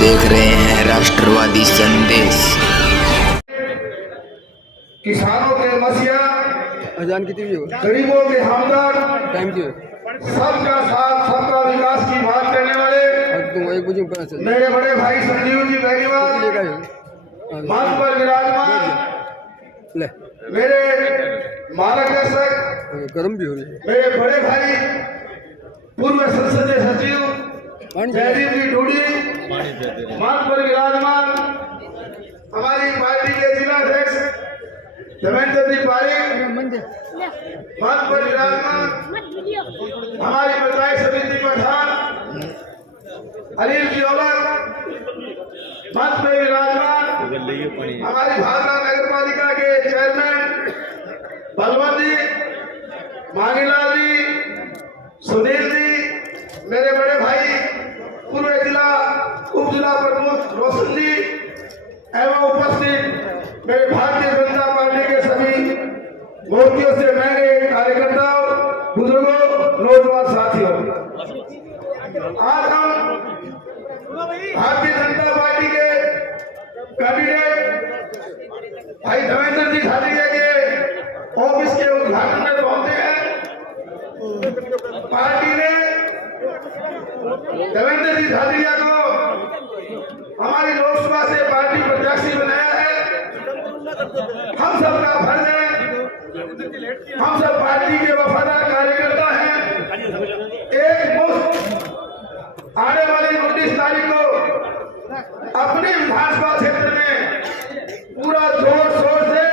देख रहे हैं राष्ट्रवादी संदेश। किसानों के मसीहा, अजान कितनी भी हो गरीबों के हमदर्द, टाइम की सबका साथ सबका विकास की बात करने वाले तुम एक बजे पता चल मेरे बड़े भाई संजीव जी बेनीवाल मंच पर विराजमान, ले मेरे मार्गदर्शक, गर्म भी हो रही है। मेरे बड़े भाई पूर्व संसदीय सचिव जयदीप जी ढूंढी मंच पर विराजमान, हमारी पार्टी के जिला अध्यक्ष देवेंद्र जी पारिक मंच पर विराजमान, हमारी पंचायत समिति प्रधान अनिल जी औलख मंच पर विराजमान, हमारी भावना नगर पालिका के चेयरमैन बलवंत जी, मांगीलाल जी, सुनील जी, मेरे बड़े भाई पूर्व जिला उप जिला प्रमुख रोशन जी एवं उपस्थित मेरे भारतीय जनता पार्टी के सभी मोर्चों से मैंने कार्यकर्ताओं, बुजुर्गों, नौजवान साथियों, आज हम भारतीय जनता पार्टी के कैंडिडेट भाई देवेंद्र जी झालिया के ऑफिस के उद्घाटन में पहुंचे हैं। पार्टी ने देवेंद्र जी झालिया को हमारी लोकसभा से पार्टी प्रत्याशी बनाया है। हम सबका फर्ज है, हम सब पार्टी के वफादार कार्यकर्ता हैं। एक मुश्त आने वाली 29 तारीख को अपने विधानसभा क्षेत्र में पूरा जोर शोर से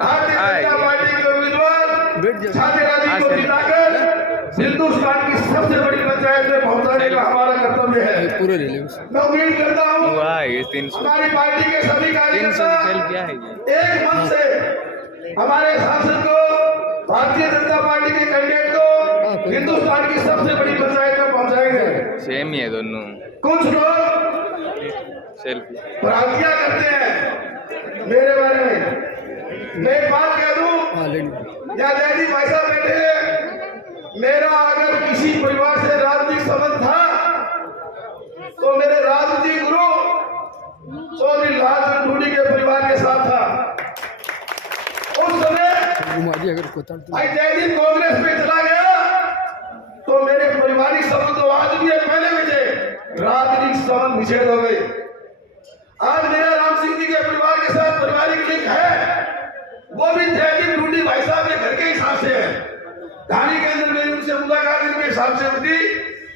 भारतीय जनता पार्टी के उम्मीदवार छात्रा जी को जिताकर हिंदुस्तान की सबसे बड़ी पंचायत में पहुंचाने का हमारा कर्तव्य है। पूरे ले मैं उम्मीद करता हूँ हमारी पार्टी के सभी कार्यकर्ता एक मन से हमारे सांसद को, भारतीय जनता पार्टी के कैंडिडेट को हिंदुस्तान की सबसे बड़ी पंचायत में पहुंचाएंगे। सेम ही है दोनों। कुछ लोग सेल्फी भ्रांतियां करते हैं मेरे बारे में। मैं एक बात कह दूं, या जयदीप भाई साहब बैठे हैं, मेरा अगर किसी परिवार से राजनीतिक संबंध था तो मेरे राजनीतिक गुरु चौधरी लाल ढूंढी के परिवार के साथ था। उस समय भाई जयदीप कांग्रेस में चला गया तो मेरे पारिवारिक संबंध तो आज भी पहले भी थे, राजनीतिक संबंध निषेध हो गए। आज मेरा राम सिंह जी के परिवार के साथ पारिवारिक लिंक है, वो भी जयदीप ढूंढी भाई साहब के घर के हिसाब से है। कहानी के अंदर मेरी उनसे मुलाकात इनके हिसाब से होती,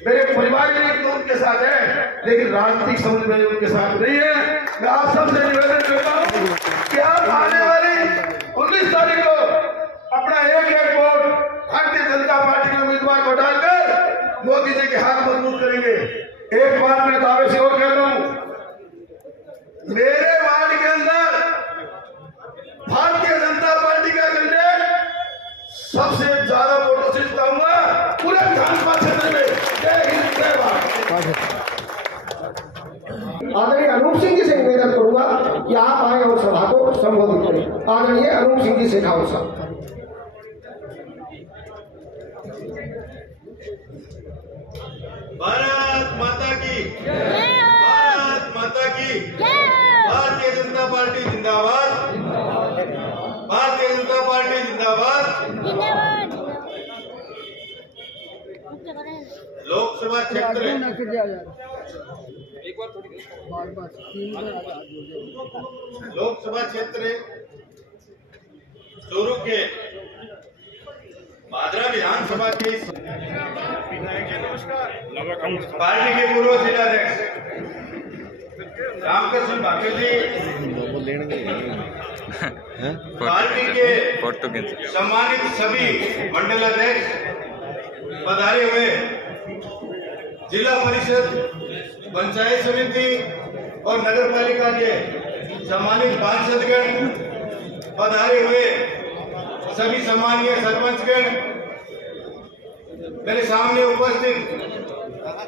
मेरे परिवार के लिए तो उनके साथ है, लेकिन राजनीतिक समझ में उनके साथ नहीं है। मैं आप सबसे निवेदन करता हूँ कि आप आने वाली 19 तारीख को अपना एक वोट भारतीय जनता पार्टी के उम्मीदवार को डालकर मोदी जी के हाथ मजबूत करेंगे। एक बात मैं दावे से और कह रहा हूँ, मेरे वार्ड के अंदर भारतीय जनता पार्टी का कैंडिडेट सबसे ज्यादा वोटों से जिताऊंगा पूरे विधानसभा क्षेत्र में। जय हिंद, जय भारत। आदरणीय अनूप सिंह जी से निवेदन करूंगा कि आप आए और सभा को संबोधित करें। आदरणीय अनूप सिंह जी शेखावत साहब। भारत माता की, भारत माता की, भारतीय जनता पार्टी जिंदाबाद, भारतीय जनता पार्टी जिंदाबाद। लोकसभा क्षेत्र लोकसभा क्षेत्र चोरू के भादरा विधानसभा के पार्टी के पूर्व जिलाध्यक्ष रामकृष्ण भाकर जी, पार्टी के सम्मानित सभी मंडल अध्यक्ष, पधारे हुए जिला परिषद, पंचायत समिति और नगर पालिका के सम्मानित पार्षदगण, पधारे हुए सभी सम्मानीय सरपंचगण, मेरे सामने उपस्थित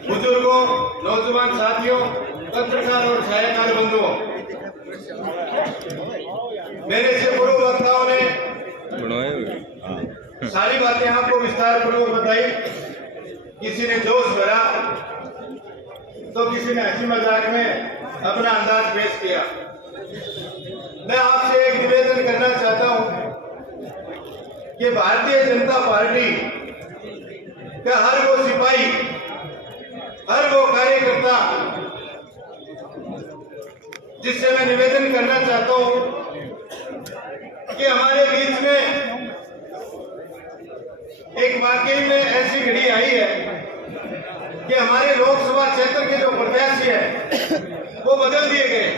बुजुर्गों, नौजवान साथियों, पत्रकार और छायाकार बंधुओं, मेरे से पूर्व वक्ताओं ने सारी बातें आपको विस्तार पूर्वक बताई। किसी ने जोश भरा, तो किसी ने हंसी मजाक में अपना अंदाज पेश किया। मैं आपसे एक निवेदन करना चाहता हूं कि भारतीय जनता पार्टी का हर वो सिपाही, हर वो कार्यकर्ता जिससे मैं निवेदन करना चाहता हूं कि हमारे बीच में एक वाकई में ऐसी घड़ी आई है कि हमारे लोकसभा क्षेत्र के जो प्रत्याशी है वो बदल दिए गए।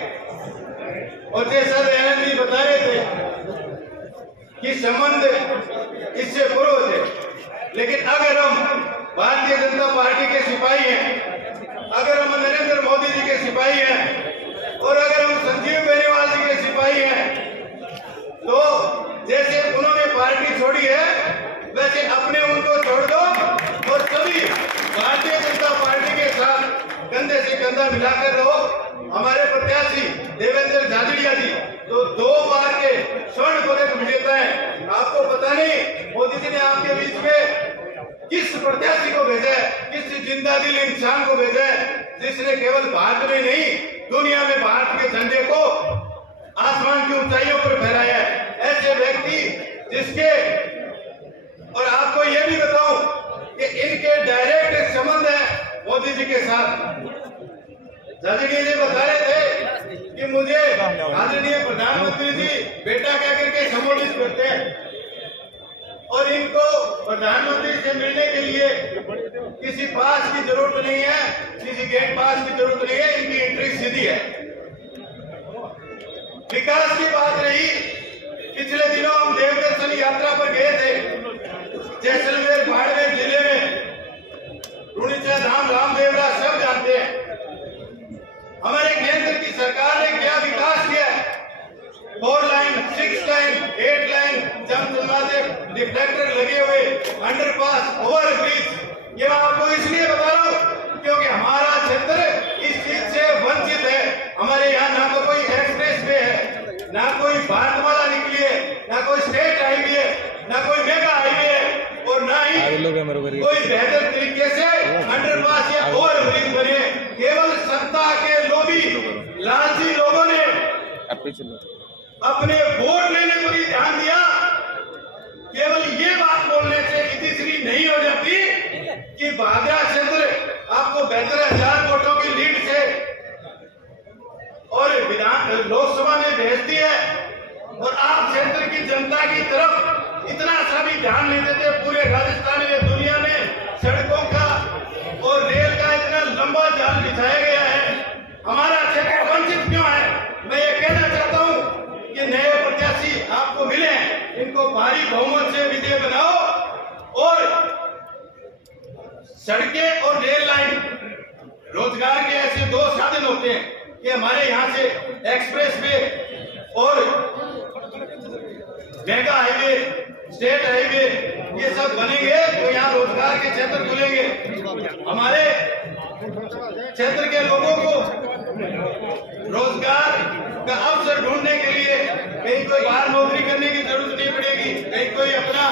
और जैसा दयानंद जी बता रहे थे कि संबंध इससे पूर्व थे, लेकिन अगर हम भारतीय जनता पार्टी के सिपाही हैं, अगर हम नरेंद्र मोदी जी के सिपाही हैं और अगर हम संजीव बेनीवाल जी के सिपाही हैं, तो जैसे उन्होंने पार्टी छोड़ी है वैसे अपने उनको छोड़ दो और सभी भारतीय जनता पार्टी के साथ कंधे से कंधा मिलाकर रहो। हमारे प्रत्याशी देवेंद्र झाझड़िया जी तो 2 बार के स्वर्ण पदक विजेता है। आपको पता नहीं मोदी जी ने आपके बीच में किस प्रत्याशी को भेजा है, किस जिंदा दिल इंसान को भेजा है जिसने केवल भारत में नहीं दुनिया में भारत के झंडे को आसमान की ऊंचाइयों पर फहराया है। ऐसे व्यक्ति जिसके, और आपको यह भी बताऊं कि इनके डायरेक्ट संबंध है मोदी जी के साथ। झाझड़िया जी बता रहे थे कि मुझे आदरणीय प्रधानमंत्री जी बेटा कह करके संबोधित करते हैं और इनको प्रधानमंत्री से मिलने के लिए किसी पास की जरूरत नहीं है, किसी गेट पास की जरूरत नहीं है, इनकी एंट्री सीधी है। विकास की बात रही, पिछले दिनों हम देवदर्शन यात्रा पर गए थे जैसलमेर बाड़मेर जिले में। रुणिचा धाम रामदेवरा सब जानते हैं। हमारे केंद्र की सरकार ने क्या विकास किया है। 4 लाइन, 6 लाइन, 8 लाइन, जमसुमा से रिफ्लेक्टर लगे हुए, अंडरपास, ओवरब्रिज। ये मैं आपको इसलिए बता रहा हूँ क्योंकि हमारा क्षेत्र इस चीज से वंचित है। हमारे यहाँ ना तो कोई एक्सप्रेस वे है, ना कोई भारतमाला निकली है, ना कोई स्टेट हाईवे है, ना कोई मेगा हाईवे है और ना ही कोई बेहतर तरीके से अंडरपास या ओवरब्रिज बने। केवल सत्ता के लोभी लालची लोगों ने अपने वोट लेने पर ही ध्यान दिया। केवल ये बात बोलने से इतनी नहीं हो जाती कि भादरा क्षेत्र आपको 72,000 वोटों की लीड से और लोकसभा में भेजती है और आप क्षेत्र की जनता की तरफ इतना सा भी ध्यान नहीं देते। पूरे राजस्थान में, दुनिया में सड़कों का और रेल का इतना लंबा जाल बिछाया गया है, हमारा क्षेत्र वंचित क्यों है? मैं ये कहना चाहता हूं कि नए प्रत्याशी आपको मिले, इनको भारी बहुमत से विजय बनाओ और सड़कें और रेल लाइन रोजगार के ऐसे 2 साधन होते हैं कि हमारे यहाँ से एक्सप्रेस वे और मेगा हाईवे, स्टेट हाईवे ये सब बनेंगे तो यहाँ रोजगार के क्षेत्र खुलेंगे। हमारे क्षेत्र के लोगों को रोजगार का अवसर ढूंढने के लिए कहीं कोई बाहर नौकरी करने की जरूरत नहीं पड़ेगी, कहीं कोई अपना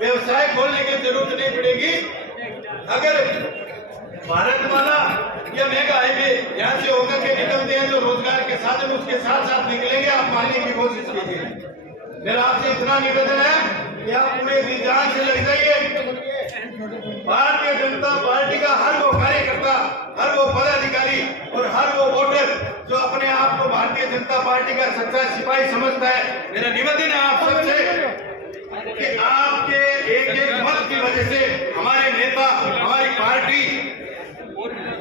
व्यवसाय खोलने की जरूरत नहीं पड़ेगी। अगर भारतमाला या मेगा हाईवे यहाँ से होकर के निकलते हैं तो रोजगार के साधन उसके साथ साथ निकलेंगे। आप मानने की कोशिश कीजिए। मेरा आपसे इतना निवेदन है कि आप पूरे जी जान से लग जाइए। भारतीय जनता पार्टी का हर वो कार्यकर्ता, हर वो पदाधिकारी और हर वो वोटर जो अपने आप को भारतीय जनता पार्टी का सच्चा सिपाही समझता है, मेरा निवेदन है आप सबसे कि आपके एक मत की वजह से हमारे नेता, हमारी पार्टी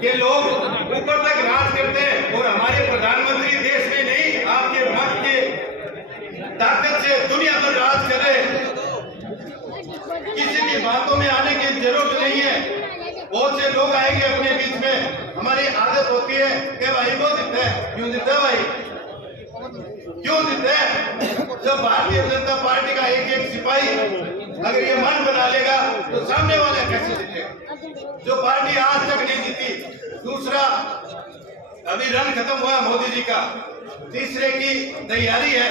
के लोग ऊपर तक राज करते हैं और हमारे प्रधानमंत्री देश में नहीं आपके मत के ताकत से दुनिया पर राज कर रहे हैं। किसी की बातों में आने की जरूरत नहीं है। बहुत से लोग आएंगे अपने बीच में, हमारी आदत होती है कि भाई वो जीतता है, क्यों जीतता है भाई, क्यों जीतता है? जब भारतीय जनता पार्टी का एक सिपाही अगर ये मन बना लेगा तो सामने वाले कैसे जीतेगा? जो पार्टी आज तक नहीं जीती। दूसरा, अभी रन खत्म हुआ मोदी जी का, तीसरे की तैयारी है।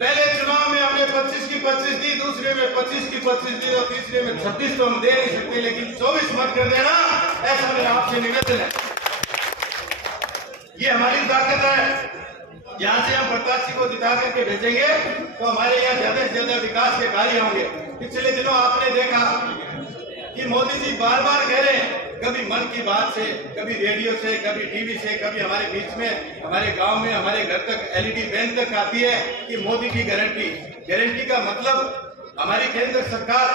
पहले चुनाव में हमने 25 की 25 दी, दूसरे में 25 की 25 दी और तीसरे में 26 तो हम दे नहीं सकते, लेकिन 24 मत कर देना, ऐसा मेरा आपसे निवेदन है। ये हमारी ताकत है। यहाँ से हम प्रत्याशी को जिता करके भेजेंगे तो हमारे यहाँ ज्यादा से ज्यादा विकास के कार्य होंगे। पिछले दिनों आपने देखा कि मोदी जी बार बार कह रहे हैं, कभी मन की बात से, कभी रेडियो से, कभी टीवी से, कभी हमारे बीच में, हमारे गांव में, हमारे घर तक एलईडी वैन तक आती है कि मोदी की गारंटी। गारंटी का मतलब हमारी केंद्र सरकार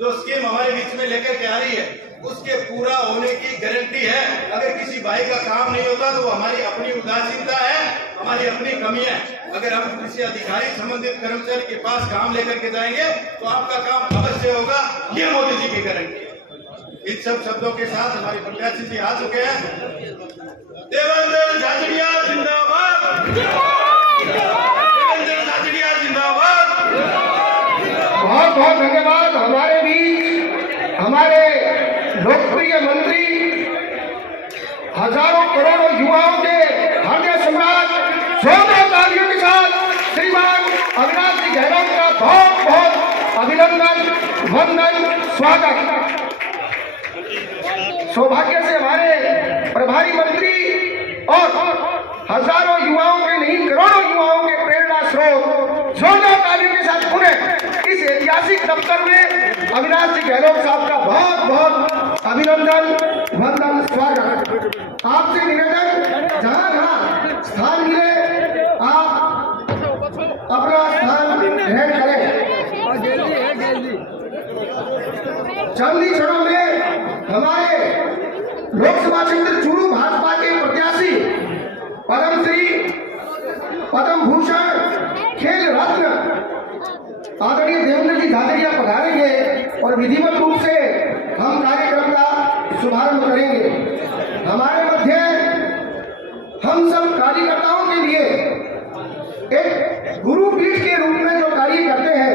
जो स्कीम हमारे बीच में लेकर के आ रही है उसके पूरा होने की गारंटी है। अगर किसी भाई का काम नहीं होता तो हमारी अपनी उदासीनता है, हमारी अपनी कमी है। अगर हम किसी अधिकारी संबंधित कर्मचारी के पास काम लेकर के जाएंगे तो आपका काम अवश्य होगा, ये मोदी जी की गारंटी है। इन सब शब्दों के साथ हमारे प्रत्याशी जी आ चुके हैं। देवेंद्र झाझड़िया जिंदाबाद, देवेंद्र झाझड़िया जिंदाबाद। बहुत बहुत धन्यवाद। हमारे बीच हमारे लोकप्रिय मंत्री, हजारों करोड़ों युवाओं के हृदय सम्राट, जोरदार तालियों के साथ श्रीमान अविनाश जी गहलोत का बहुत बहुत अभिनंदन, वंदन, स्वागत। सौभाग्य से हमारे प्रभारी मंत्री और हजारों युवाओं के नहीं करोड़ों युवाओं के प्रेरणा स्रोत, जोरदार तालियों के साथ पुनः इस ऐतिहासिक दफ्तर में अविनाश जी गहलोत साहब का बहुत बहुत अभिनंदन, वंदन, स्वागत। आपसे निवेदन, जहां जहां स्थान मिले आप अपना स्थान ग्रहण करें। चंद ही क्षणों में हमारे लोकसभा क्षेत्र चूरू भाजपा के प्रत्याशी पद्मश्री, पद्म भूषण, खेल रत्न आदरणीय देवेंद्र जी झाझड़िया पधारेंगे और विधिवत रूप से हम कार्यक्रम का शुभारंभ करेंगे। हमारे मध्य हम सब कार्यकर्ताओं के लिए एक गुरुपीठ के रूप में जो कार्य करते हैं,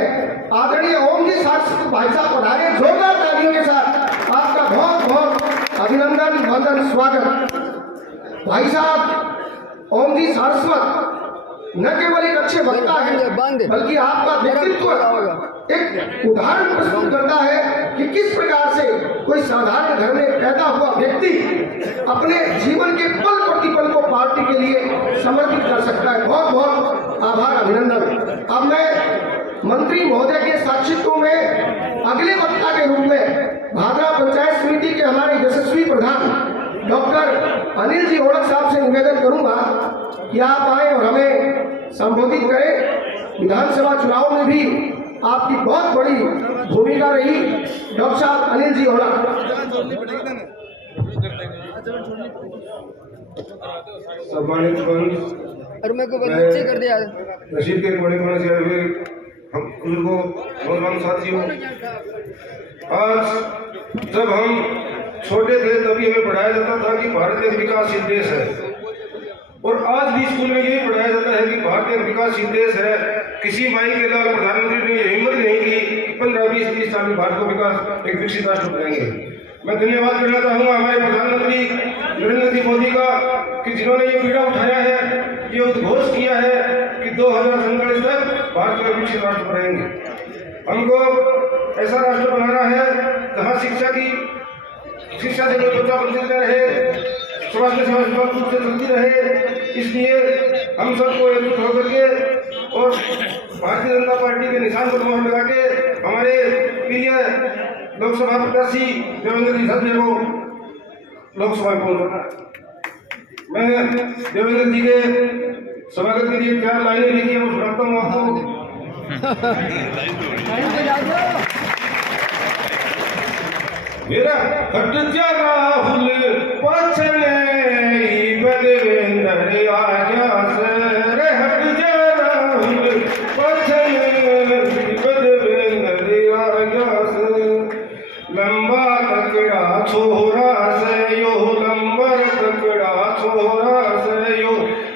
आदरणीय ओम जी भाई साहब पधारे, जोरदार तालियों के साथ आपका बहुत बहुत अभिनंदन, वंदन, स्वागत। भाई साहब ओम जी सारस्वत न केवल एक अच्छे वक्ता है बल्कि आपका व्यक्तित्व एक उदाहरण प्रस्तुत करता है कि किस प्रकार से कोई साधारण घर में पैदा हुआ व्यक्ति अपने जीवन के पल प्रतिपल को पार्टी के लिए समर्पित कर सकता है। बहुत बहुत आभार, अभिनंदन। अब मैं मंत्री महोदय के साक्षित्व में अगले वक्ता के रूप में भादरा पंचायत समिति के हमारे यशस्वी प्रधान डॉक्टर अनिल जी ओढ़क साहब से निवेदन करूंगा कि आप आए और हमें संबोधित करें। विधानसभा चुनाव में भी आपकी बहुत बड़ी भूमिका रही। डॉक्टर साहब अनिल जी ओढ़क। सम्मानित और मेरे को बच्चे कर दिया नशीब के बड़े बड़े से हुए हम बुजुर्गों, नौजवान साथियों, आज जब हम छोटे थे तभी हमें पढ़ाया जाता था कि भारत एक विकासशील देश है, और आज भी स्कूल में यही पढ़ाया जाता है कि भारत एक विकासशील देश है। किसी माई के लाल प्रधानमंत्री ने हिम्मत नहीं की कि 15-20-30 साल में भारत को विकास एक विकसित राष्ट्र बनाएंगे। मैं धन्यवाद करना चाहूँगा हमारे प्रधानमंत्री नरेंद्र जी मोदी का कि जिन्होंने ये बीड़ा उठाया है, ये उद्घोष किया है कि 2047 तक भारत को विकसित राष्ट्र बनाएंगे। हमको ऐसा राष्ट्र बनाना है जहाँ शिक्षा से कोई बच्चा वंचित न रहे, समाज में समाज रूप से चलती रहे। इसलिए हम सबको एकजुट होकर के और भारतीय जनता पार्टी के निशान पर मोहर लगा के हमारे प्रिय लोकसभा प्रत्याशी देवेंद्र जी झाझड़िया को लोकसभा में पहुंचाना। मैं देवेंद्र जी के स्वागत के लिए 4 लाइनें लिखी है, वो सुनाता हूँ आपको। मेरा हट जा राहुल पछने बदेवेंद्र आजा सर, हट जा राहुल पछने बदेवेंद्र आजा सर। लंबा तकड़ा छोरा से यो, लंबर तकड़ा छोरा से यो,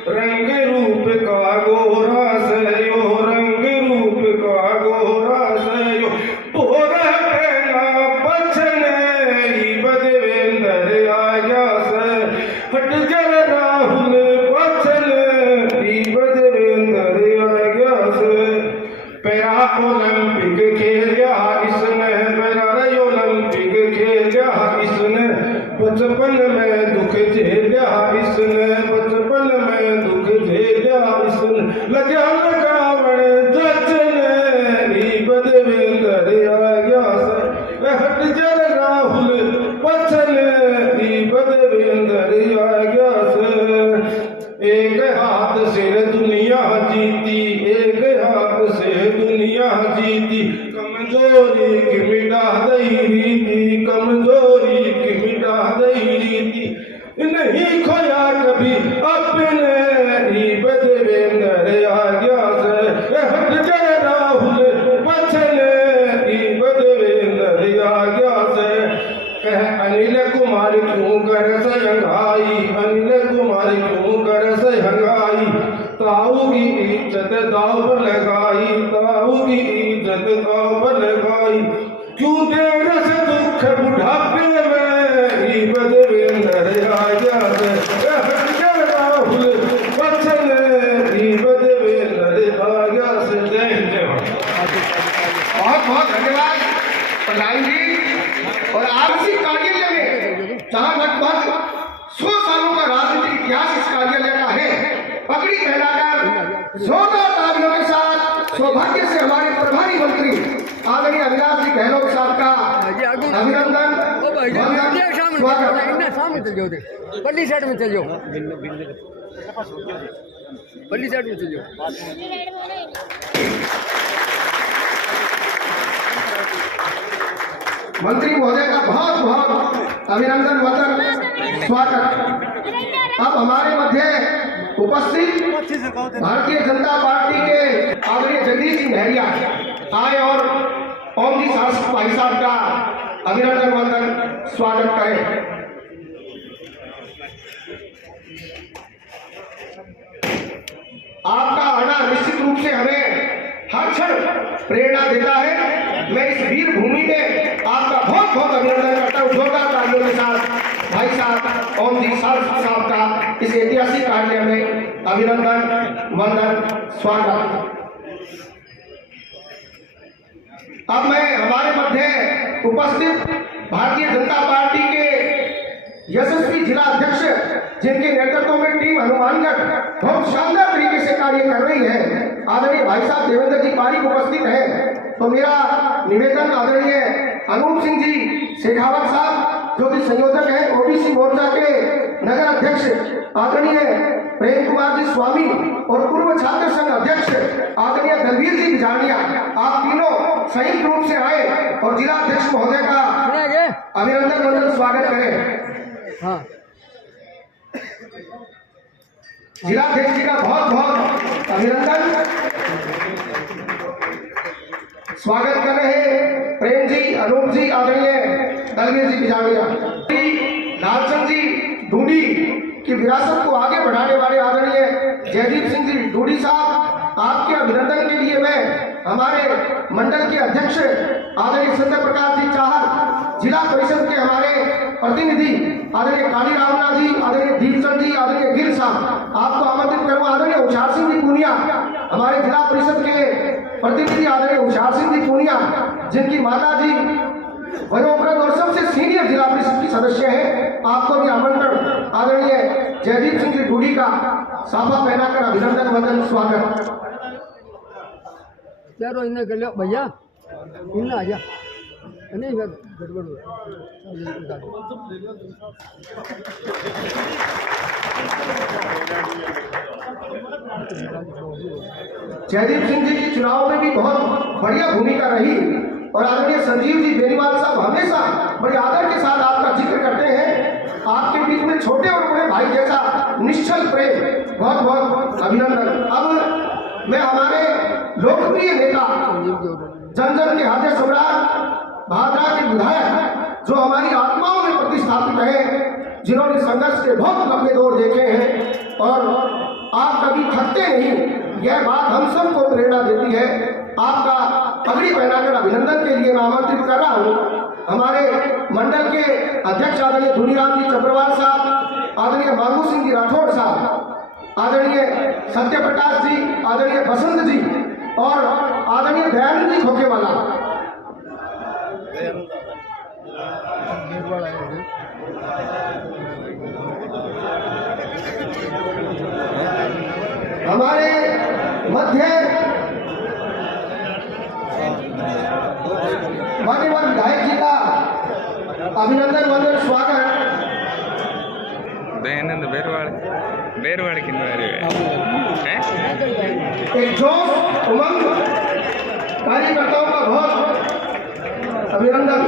रंग रूप का गोरा से यो, रंग रूप का गोरा से यो, तोरा कहना पछने बदेवेंद्र आजा से, हट जा राहुल पछने बचपन में दुख झेलिया इसने, बचपन में दुख झेलिया इसने, लगा लगावण जचने बदवेंदर आ गया से, हट जर राहुल पछने बदवेंदर आ गया से। एक हाथ से दुनिया जीती, एक हाथ से दुनिया जीती, कमजोरी की मिटा दई रीति, कमजोरी की मिटा दई रीति, नहीं खोया कभी अपने ही बदवेंदर आ गया से, हट जर राहुल पछने ही बदवेंदर आ गया से। कह अनिल कुमार क्यों कर सहंगाई, अनिल कुमार क्यों कर सहंगाई, ताऊ की इज्जत दाव पर लगाई, ताऊ की इज्जत दाव पर लगाई, क्यों दे रस दुख बुढ़ापे में ही बदवेंदर आ गया से, राहुल पछने ही बदवेंदर आ गया से। जय जय। बहुत बहुत धन्यवाद प्रधान जी। और आपसी कार्यालय में जहां लगभग 100 सालों का राजनीतिक इतिहास इस कार्यालय का है, पगड़ी पहनाकर जोरदार तालियों के साथ सौभाग्य से हमारे प्रभारी मंत्री आदरणीय अविनाश जी गहलोत साहब का अभिनंदन स्वागत। सामने चल जाओ, पल्ली साइड में चल जाओ, पल्ली साइड में चल जाओ। मंत्री महोदय का बहुत बहुत अभिनंदन वतन स्वागत। अब हमारे मध्य उपस्थित भारतीय जनता पार्टी के आदरणीय जगदीश सिंह महरिया आए और ओम जी शास्त्री भाई साहब का अभिनंदन वंदन स्वागत करें। आपका आना निश्चित रूप से हमें हर क्षण प्रेरणा देता है। मैं इस वीर भूमि में आपका बहुत बहुत अभिनंदन करता हूँ। जोरदार तालियों के साथ भाई साहब ओम जी शास्त्री साहब का इस ऐतिहासिक कार्य में अभिनंदन वंदन स्वागत। अब मैं हमारे मध्य उपस्थित भारतीय जनता पार्टी के यशस्वी जिला अध्यक्ष, जिनके नेतृत्व में टीम हनुमानगढ़ बहुत शानदार तरीके से कार्य कर रही है, आदरणीय भाई साहब देवेंद्र जी पारिक उपस्थित है। तो मेरा निवेदन आदरणीय अनूप सिंह जी शेखावत साहब जो कि संयोजक हैं ओबीसी मोर्चा के नगर अध्यक्ष, आदरणीय प्रेम कुमार जी स्वामी और पूर्व छात्र संघ अध्यक्ष आदरणीय दलवीर जी बिजाड़िया, आप तीनों संयुक्त रूप से आए और जिला अध्यक्ष महोदय का अभिनंदन वंदन स्वागत करें। हाँ, जिलाध्यक्ष जी का बहुत बहुत अभिनंदन स्वागत कर रहे हैं प्रेम जी, अनूप जी, आदरणीय दलवीर जी बिजाड़िया, लालचंद जी ढूंढी की विरासत को आगे बढ़ाने वाले आदरणीय जयदीप सिंह जी ढूंढी साहब, आपके अभिनंदन के लिए मैं हमारे मंडल के अध्यक्ष आदरणीय सत्य प्रकाश जी चाहर, जिला परिषद के हमारे प्रतिनिधि आदरणीय काली रामनाथ जी, आदरणीय दीपचंद जी, आदरणीय गिर साहब, आपको आमंत्रित करूँ। आदरणीय उछार सिंह जी पूनिया, हमारे जिला परिषद के प्रतिनिधि आदरणीय उछार सिंह जी पूनिया, जिनकी माता जी वयोवृद्ध और सबसे सीनियर जिला परिषद की सदस्य हैं, आपको भी आमंत्रण आदरणीय जयदीप सिंह जी ढूंढी का साफा पहनाकर अभिनंदन वंदन स्वागत। चारों इन्हें कर लो भैया, इन्हें आ जा, नहीं गड़बड़ जयदीप सिंह जी की चुनाव में भी बहुत बढ़िया भूमिका रही और आदरणीय संजीव जी बेनीवाल साहब हमेशा बड़े आदर के साथ आपका जिक्र करते हैं। आपके बीच में छोटे और बड़े भाई जैसा निश्चल प्रेम, बहुत बहुत अभिनंदन। अब मैं हमारे लोकप्रिय नेता जन जन के हृदय सम्राट भादरा के विधायक जो हमारी आत्माओं में प्रतिष्ठापित है, जिन्होंने संघर्ष के बहुत लंबे दौर देखे हैं और आप कभी थकते नहीं, यह बात हम सबको प्रेरणा देती है। आपका पगड़ी पहनाकर अभिनंदन के लिए मैं आमंत्रित कर रहा हूँ हमारे मंडल के अध्यक्ष आदरणीय धुनीराम जी चक्रवाल साहब, आदरणीय मांगू सिंह जी राठौड़ साहब, आदरणीय सत्य प्रकाश जी, आदरणीय बसंत जी और आदरणीय दयानंद जी खोखेवाला। हमारे मध्य माननीय विधायक जी का अभिनंदन वंदन स्वागत। दयानंद बेरवाड़ की हैं? एक जोश उमंग कार्यकर्ताओं का बहुत अभिनंदन।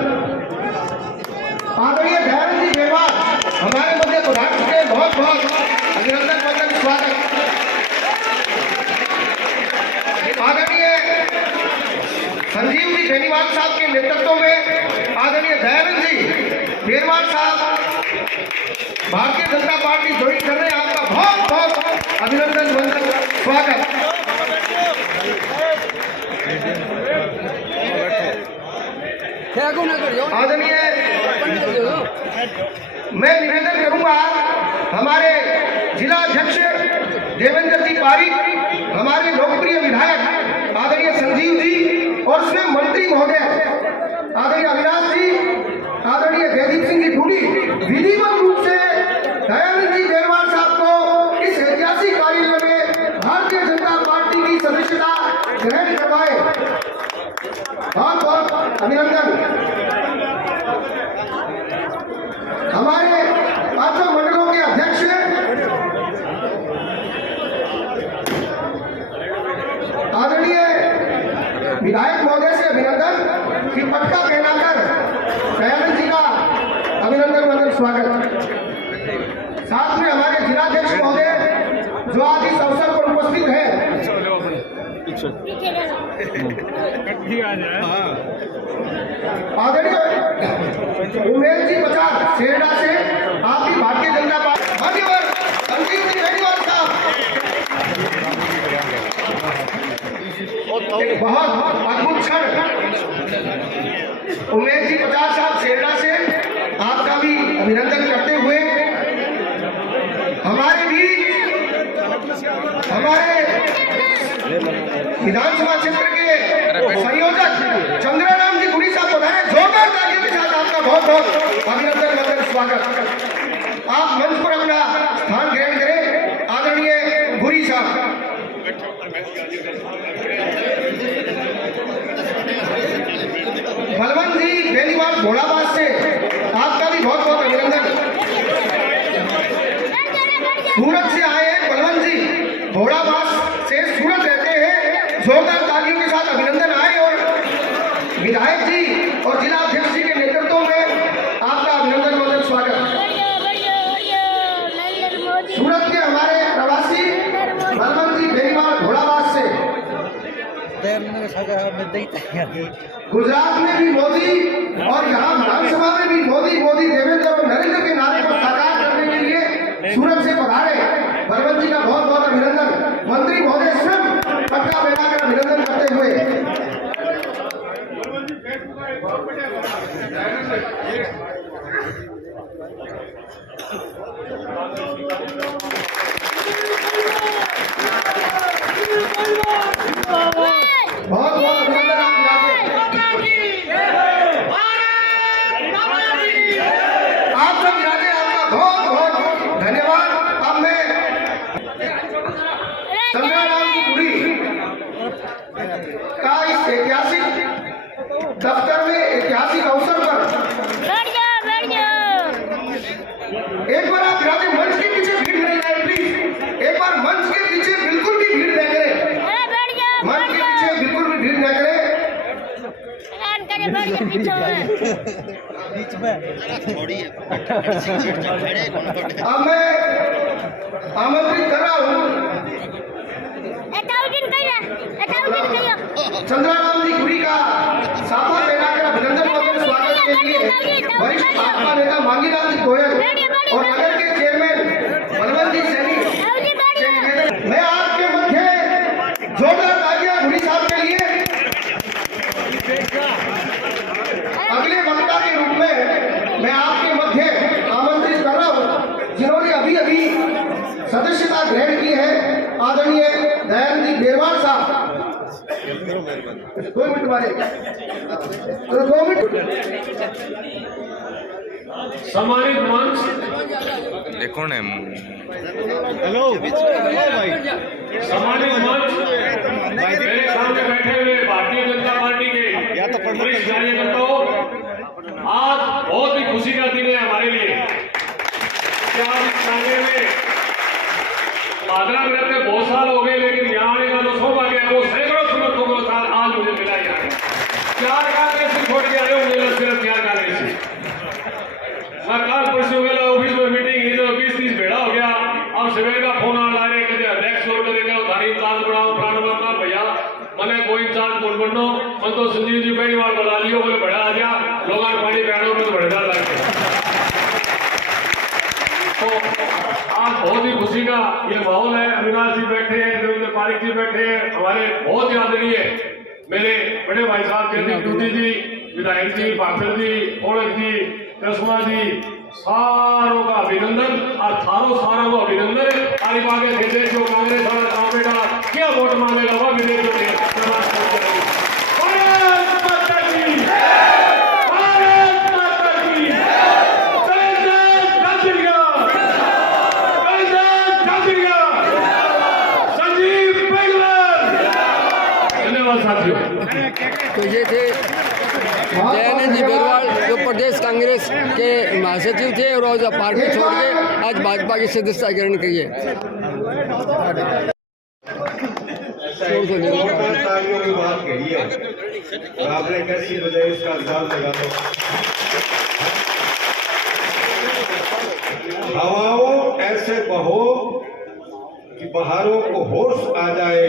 आदरणीय दयानंद जी बेरवाड़ हमारे मध्य पधार चुके, बहुत बहुत अभिनंदन वंदन स्वागत। आदरणीय संजीव जी बेनीवाल साहब के नेतृत्व में आदरणीय दयानंद जी बेरवाड़ साहब भारतीय जनता पार्टी ज्वाइन कर रहे हैं। आपका बहुत बहुत अभिनंदन वंदन स्वागत। आदरणीय मैं निवेदन करूंगा हमारे जिला अध्यक्ष देवेंद्र जी पारिक, हमारे लोकप्रिय विधायक आदरणीय संजीव जी और स्वयं मंत्री महोदय आदरणीय अविनाश जी, आदरणीय जयदीप सिंह जी ढूंढी विधिवत रूप से दयानंद जी बेरवाड़ साहब को इस ऐतिहासिक कार्यालय में भारतीय जनता पार्टी की सदस्यता ग्रहण करवाए। बहुत बहुत अभिनंदन। हमारे पांचों मंडलों के अध्यक्ष आदरणीय विधायक महोदय से अभिनंदन कि पटका पहनाकर दयानंद जी का अभिनंदन वंदन स्वागत। साथ में हमारे जिलाध्यक्ष महोदय जो आज इस अवसर पर उपस्थित है, आदरणीय उमेश जी पचार सेड़ा से आपकी भारतीय जनता पार्टी मान्यवर संजीव जी बेनीवाल साहब एक बहुत अद्भुत क्षण। उमेश जी पचार साहब सेड़ा से आपका भी अभिनंदन करते हुए हमारे विधानसभा क्षेत्र के संयोजक चंद्राराम जी गुरी साहब पधारे। जोरदार तालियों के साथ आपका बहुत बहुत अभिनंदन वंदन स्वागत। आप मंच पर अपना स्थान ग्रहण करें आदरणीय गुरी साहब। बलवंत जी बेनीवाल घोड़ाबाद से आपका भी बहुत बहुत अभिनंदन। सूरत से आए हैं बलवंत जी, घोड़ाबाद से सूरत रहते हैं। जोरदार तालियों के साथ अभिनंदन आए और विधायक जी और जिला अध्यक्ष जी के नेतृत्व में आपका अभिनंदन वंदन स्वागत। सूरत के हमारे प्रवासी बलवंत जी बेनीवाल घोड़ाबाद से। गुजरात में भी मोदी और यहाँ विधानसभा में भी मोदी मोदी देवेंद्र और नरेंद्र के नारे को साकार करने के लिए सूरत से पधारे बलवंत जी का बहुत बहुत अभिनंदन। मंत्री महोदय स्वयं पटका पहनाकर अभिनंदन करते हुए बहुत बहुत अभिनंदन। आप सब विराजे, आपका बहुत बहुत धन्यवाद। अब मैं चंद्राराम जी पुरी का इस ऐतिहासिक दफ्तर में ऐतिहासिक अवसर पर एक बार आप विराजे, मंच के पीछे भीड़ नहीं जाए प्लीज। एक बार मंच के पीछे बिल्कुल भी भीड़ न करें, मंच के पीछे बिल्कुल भी भीड़ न करें। अब मैं आमंत्रित कर रहा हूँ चंद्राराम जी पुरी का साफा पहनाकर अभिनंदन वंदन स्वागत के लिए वरिष्ठ भाजपा नेता मांगीलाल जी गोयल और नगर के चेयरमैन बलवंत जी सैनी से निवेदन। मैं आपके मध्य जोरदार तालियां पुरी साहब के लिए अगले वक्ता के रूप में मैं आपके मध्य आमंत्रित कर रहा हूँ जिन्होंने अभी अभी सदस्यता ग्रहण की है, आदरणीय दयानंद जी बेरवाड़ साहब। 2 मिनट वाले, 2 मिनट। सम्मानित मंच, ये कौन है? सम्मानित मंच, मेरे सामने बैठे हुए भारतीय जनता पार्टी के वरिष्ठ कार्यकर्ताओं, आज बहुत ही खुशी का दिन है हमारे लिए कि आज इस कांग्रेस में भादरा में रहते बहुत साल हो गए, लेकिन यहाँ आने का जो सौभाग्य है वो सैकड़ों समर्थकों को साथ आज मुझे मिला यहाँ है। 4 कांग्रेस छोड़ के आए मुझे सिर्फ 4 कांग्रेस। मैं कल परसों वेला ऑफिस में मीटिंग 20-30 भेड़ा हो गया। अब सवेर का फोन आ रहा है कि अध्यक्ष और करेगा उधारी इंचार्ज बढ़ाओ प्राण भैया मैंने कोई इंचार्ज कौन बनना मन तो संजीव जी पहली बार बुला लियो बोले बड़ा आ गया लोग पानी पैरों में बढ़ेदार लग गया। तो आज बहुत ही खुशी का ये माहौल है। अविनाश जी बैठे हैं, देवेंद्र पारिक जी बैठे हैं, हमारे बहुत ही आदरणीय मेरे बड़े भाई साहब जयदीप टूटी जी, विधायक जी, पाखर जी, ओड़क जी, कसमा जी, सारों का अभिनंदन और थारों सारों को अभिनंदन। आगे विदेश जो कांग्रेस वाला काम बेटा क्या वोट मांगेगा वह विदेश भारत माता की, भारत माता की, संजीव बेगलर। धन्यवाद साथियों। तो ये थे दयानंद जी बेरवाल जो प्रदेश कांग्रेस के महासचिव थे और आज पार्टी छोड़ के आज भाजपा की सदस्यता ग्रहण की है। तालियों की बात कही है और आपने कैसी बजाय उसका अंदाज लगा दो। हवाओं ऐसे बहो कि बहारों को होश आ जाए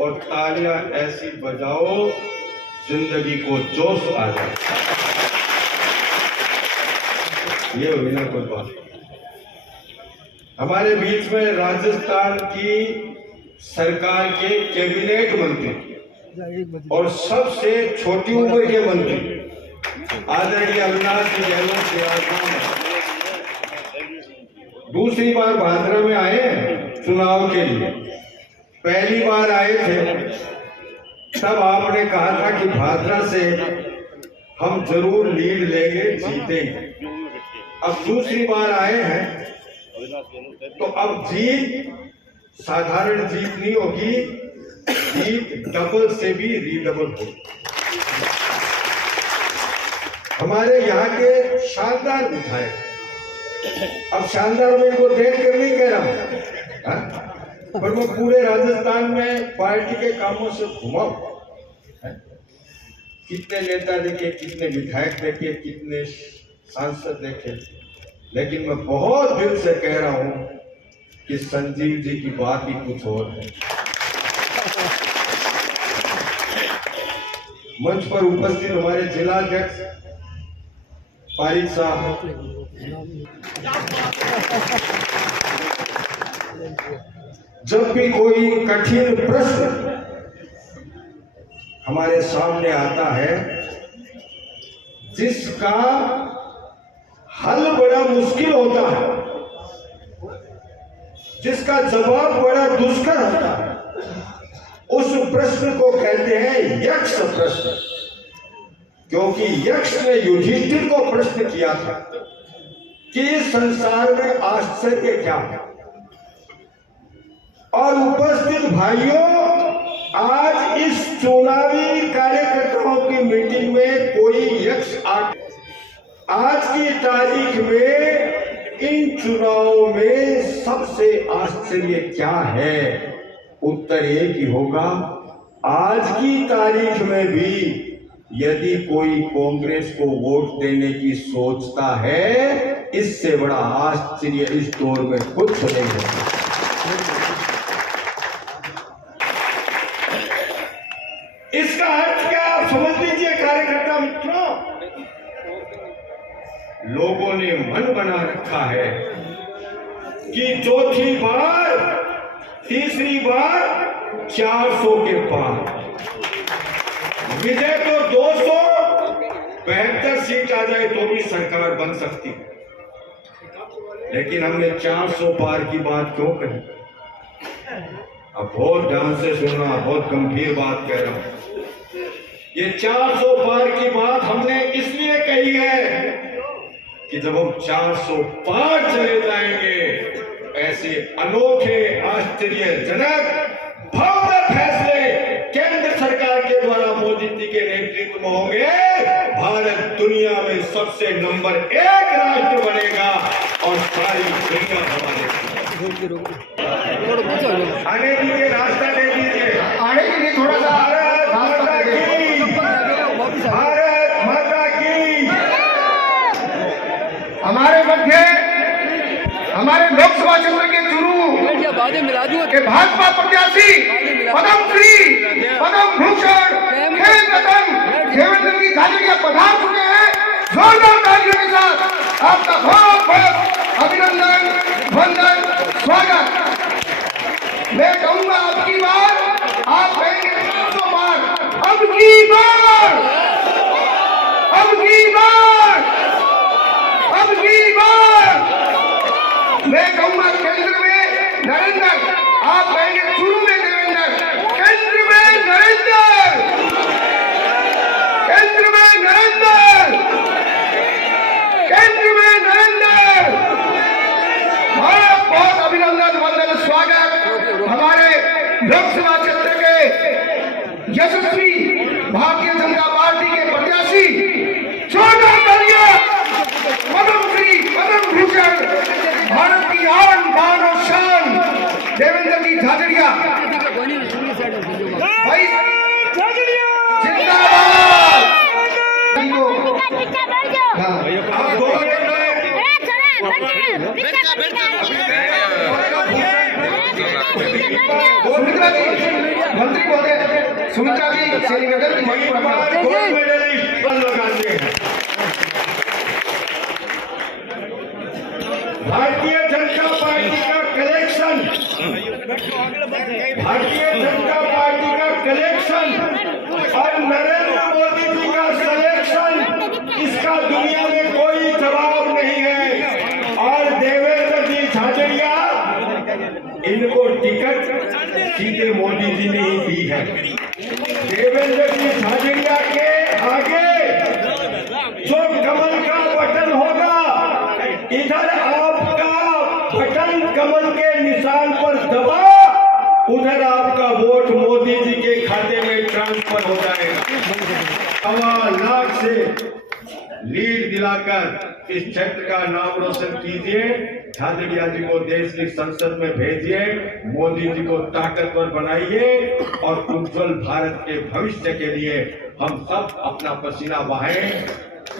और तालियां ऐसी बजाओ जिंदगी को जोश आ जाए। ये हुई ना कोई बात। हमारे बीच में राजस्थान की सरकार के कैबिनेट मंत्री और सबसे छोटी उम्र के मंत्री आदरणीय अविनाश जी गहलोत जी दूसरी बार भादरा में आए चुनाव के लिए। पहली बार आए थे तब आपने कहा था कि भादरा से हम जरूर लीड लेंगे, जीतेंगे। अब दूसरी बार आए हैं तो अब जीत साधारण जीत नहीं होगी, जीत डबल से भी रीडबल होगी। हमारे यहाँ के शानदार विधायक, अब शानदार मैं इनको देख कर नहीं कह रहा हूं, पर मैं पूरे राजस्थान में पार्टी के कामों से घुमा हूं। कितने नेता देखे, कितने विधायक देखे, कितने सांसद देखे, लेकिन मैं बहुत दिल से कह रहा हूं कि संजीव जी की बात ही कुछ और है। मंच पर उपस्थित हमारे जिलाध्यक्ष पारिक साहब, जब भी कोई कठिन प्रश्न हमारे सामने आता है जिसका हल बड़ा मुश्किल होता है, जिसका जवाब बड़ा दुष्कर होता है, उस प्रश्न को कहते हैं यक्ष प्रश्न। क्योंकि यक्ष ने युधिष्ठिर को प्रश्न किया था कि संसार में आश्चर्य क्या है। और उपस्थित भाइयों, आज इस चुनावी कार्यकर्ताओं की मीटिंग में कोई यक्ष आज की तारीख में इन चुनावों में सबसे आश्चर्य क्या है? उत्तर एक ही होगा। आज की तारीख में भी यदि कोई कांग्रेस को वोट देने की सोचता है, इससे बड़ा आश्चर्य इस दौर में कुछ नहीं है। इसका अर्थ क्या आप समझ लीजिए कार्यकर्ता मित्रों। लोगों ने मन बना रखा है कि चौथी बार, तीसरी बार 400 के पार विजय तो 272 सीट आ जाए तो भी सरकार बन सकती है, लेकिन हमने 400 पार की बात क्यों कही? अब बहुत ध्यान से सुनना, बहुत गंभीर बात कह रहा हूं। ये 400 पार की बात हमने इसलिए कही है कि कि जब हम 400 पार चले जाएंगे, ऐसे अनोखे आश्चर्यजनक भव्य फैसले केंद्र सरकार के द्वारा मोदी जी के नेतृत्व में होंगे। भारत दुनिया में सबसे नंबर 1 राष्ट्र बनेगा और सारी दुनिया हमारे। आने दीजिए, रास्ता दे दीजिए, आने के लिए थोड़ा सा रास्ता दे दीजिए। भारत माता की। हमारे मध्य हमारे लोकसभा क्षेत्र के चुरू के भाजपा प्रत्याशी पद्म श्री पद्म भूषण खेल रत्न देवेंद्र जी झाझड़िया पधार चुके हैं। जोरदार तालियों के साथ आपका बहुत बहुत अभिनंदन, वंदन, स्वागत। मैं कहूंगा अब की बार आप कहेंगे 500 बार, अब की बार, अब की बार, अब की बार। मैं कहूंगा केंद्र में नरेंद्र, आप कहेंगे शुरू में देवेंद्र, केंद्र में नरेंद्र, केंद्र में नरेंद्र, केंद्र में नरेंद्र। बहुत बहुत अभिनंदन, वंदन, स्वागत। हमारे लोकसभा क्षेत्र के यशस्वी भारतीय जनता पार्टी के प्रत्याशी जोरदार तालियां पद्म श्री पद्म भूषण भारत की आन बान और शान देवेंद्र जी झाझड़िया भाई जिंदाबाद। आप दोनों सुमित्रा जी, मंत्री महोदय सुमित्रा जी से निवेदन की मांग करना। गोल्ड मेडलिस्ट लगाते हैं। भारतीय जनता पार्टी का कलेक्शन, भारतीय जनता पार्टी का कलेक्शन और नरेंद्र मोदी जी का सिलेक्शन, इसका दुनिया में कोई जवाब नहीं है। और देवेंद्र जी झाझड़िया, इनको टिकट सीधे मोदी जी ने ही दी है। देवेंद्र जी झाझड़िया के आगे जो कमल का बटन होगा, इधर आपका बटन कमल के निशान पर दबा, उधर आपका वोट मोदी जी के खाते में ट्रांसफर हो जाएगा। 1.25 लाख से लीड दिलाकर इस क्षेत्र का नाम रोशन कीजिए। झाझड़िया जी को देश की संसद में भेजिए, मोदी जी को ताकतवर बनाइए और उज्जवल भारत के भविष्य के लिए हम सब अपना पसीना बहाएं।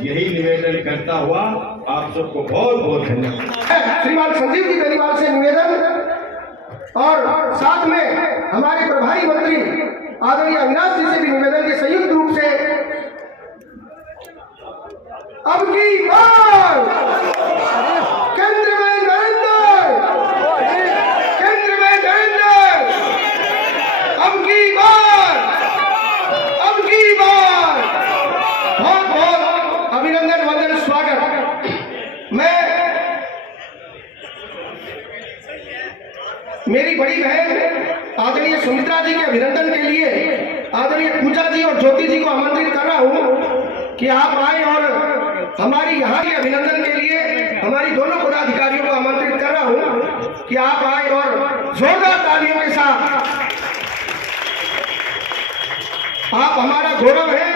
यही निवेदन करता हुआ आप सबको बहुत बहुत धन्यवाद। श्रीमान संजीव जी बेनीवाल से निवेदन और साथ में हमारे प्रभारी मंत्री आदरणीय अविनाश जी से भी निवेदन के संयुक्त रूप से अब की बार केंद्र में नरेंद्र, केंद्र में नरेंद्र, अब की बार, अब की बार। बहुत बहुत अभिनंदन, वंदन, स्वागत। मैं मेरी बड़ी बहन आदरणीय सुमित्रा जी के अभिनंदन के लिए आदरणीय पूजा जी और ज्योति जी को आमंत्रित कर रहा हूं कि आप आए और हमारी यहाँ के अभिनंदन के लिए हमारी दोनों पदाधिकारियों को आमंत्रित कर रहा हूं कि आप आए और जोरदार तालियों के साथ, आप हमारा गौरव है।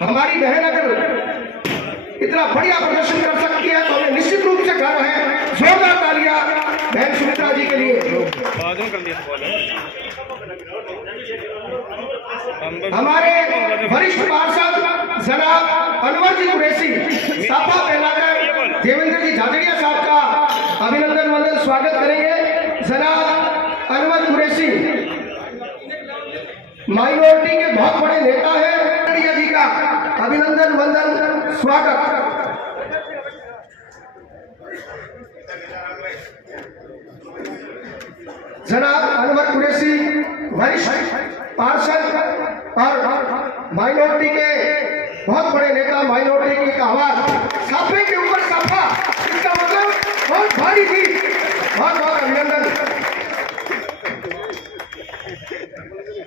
हमारी बहन अगर इतना बढ़िया प्रदर्शन कर सकती है तो हमें निश्चित रूप से गर्व है। जोरदार तालियां बहन सुमित्रा जी के लिए। हमारे वरिष्ठ पार्षद जनाब अनवर जी कुरैशी साफा फैलाकर देवेंद्र जी झाझड़िया साहब का अभिनंदन, वंदन, स्वागत करेंगे। जनाब अनवर कुरैशी माइनॉरिटी के बहुत बड़े नेता हैं, झाझड़िया जी का अभिनंदन, वंदन, स्वागत। जनाब अनवर कुरैशी वरिष्ठ पार्षद और माइनॉरिटी के बहुत बड़े नेता, माइनॉरिटी की आवाज, साफे के ऊपर साफा, इसका मतलब बहुत भारी थी। बहुत बहुत अभिनंदन,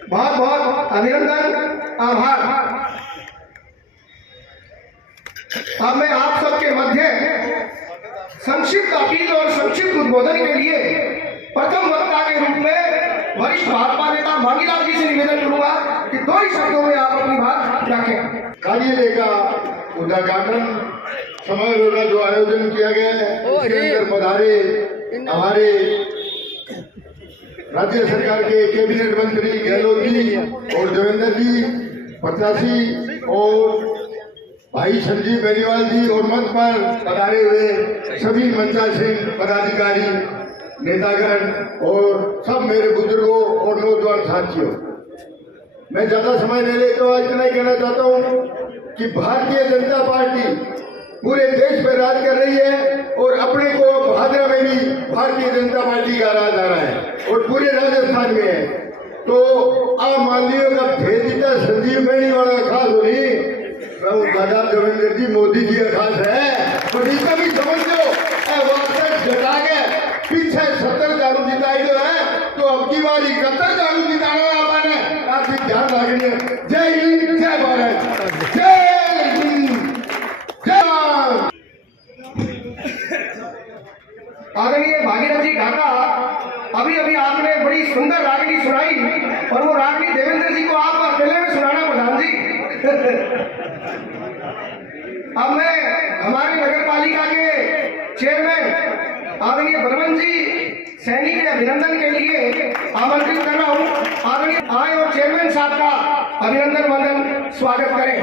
बहुत बहुत अभिनंदन, आभार। अब मैं आप सबके मध्य संक्षिप्त अपील और संक्षिप्त उद्बोधन के लिए प्रथम वक्ता के रूप में वरिष्ठ भाजपा नेता मांगीलाल जी से निवेदन करूंगा कि 2 ही शब्दों में आप अपनी बात रखें। कार्यालय का उद्घाटन समारोह का जो आयोजन किया गया है उसके अंदर पधारे हमारे राज्य सरकार के कैबिनेट मंत्री गहलोत जी और देवेंद्र जी प्रत्याशी और भाई संजीव बेनीवाल जी और मंच पर पधारे हुए सभी मंचासीन पदाधिकारी नेतागण और सब मेरे बुजुर्गों और नौजवान साथियों, मैं ज्यादा समय नहीं लेता हूँ। इतना ही कहना चाहता हूँ कि भारतीय जनता पार्टी पूरे देश में राज कर रही है और अपने को भादरा में भी भारतीय जनता पार्टी का राज आ रहा है और पूरे राजस्थान में है। तो आप मान लियो का भेदिता संजीव बेनीवाल का खास होनी दादा देवेंद्र जी मोदी जी का खास है, तो इसका भी समझ लो जता के पीछे 70 झाड़ू जिताई दो है तो अब की बार 71 झाड़ू जिताना है आपने। आप ध्यान रखिए। जय हिंद, जय भारत, जय हिंद, जय। आदरणीय भागीरथ जी ढाका, अभी अभी आपने बड़ी सुंदर रागनी सुनाई और वो रागनी देवेंद्र जी को आप अकेले में सुनाना प्रधान जी। अब मैं हमारी नगर पालिका के चेयरमैन आदरणीय बलवंत जी सैनी के अभिनंदन के लिए आमंत्रित कर रहा हूँ। आदरणीय आए और चेयरमैन साहब का अभिनंदन वंदन स्वागत करें।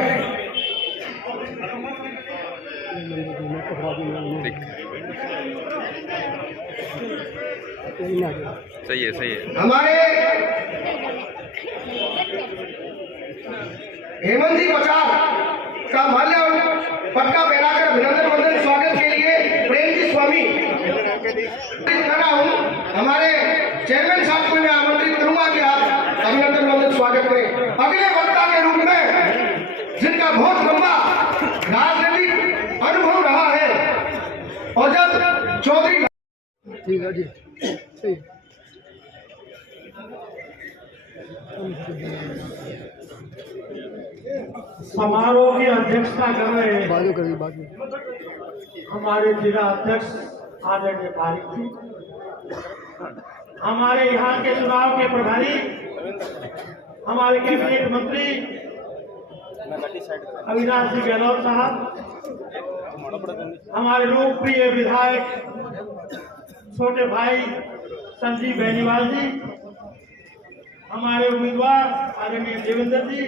सही है। हमारे हेमंत जी पचार का माल्य और पटका पहनाकर अभिनंदन वंदन स्वागत के लिए प्रेम जी स्वामी कर रहा हूँ। हमारे चेयरमैन साहब को मैं आमंत्रित करूंगा कि आप अभिनंदन वंदन स्वागत करें। अगले वक्ता के रूप में जिनका बहुत लंबा राजनीतिक अनुभव रहा है और जब चौधरी समारोह की अध्यक्षता कर रहे हैं हमारे जिला अध्यक्ष आदरणीय पारिक जी, हमारे यहाँ के चुनाव के प्रभारी हमारे कैबिनेट मंत्री अविनाश जी गहलोत साहब, हमारे लोकप्रिय विधायक छोटे भाई संजीव बेनीवाल जी, हमारे उम्मीदवार आदरणीय देवेंद्र जी,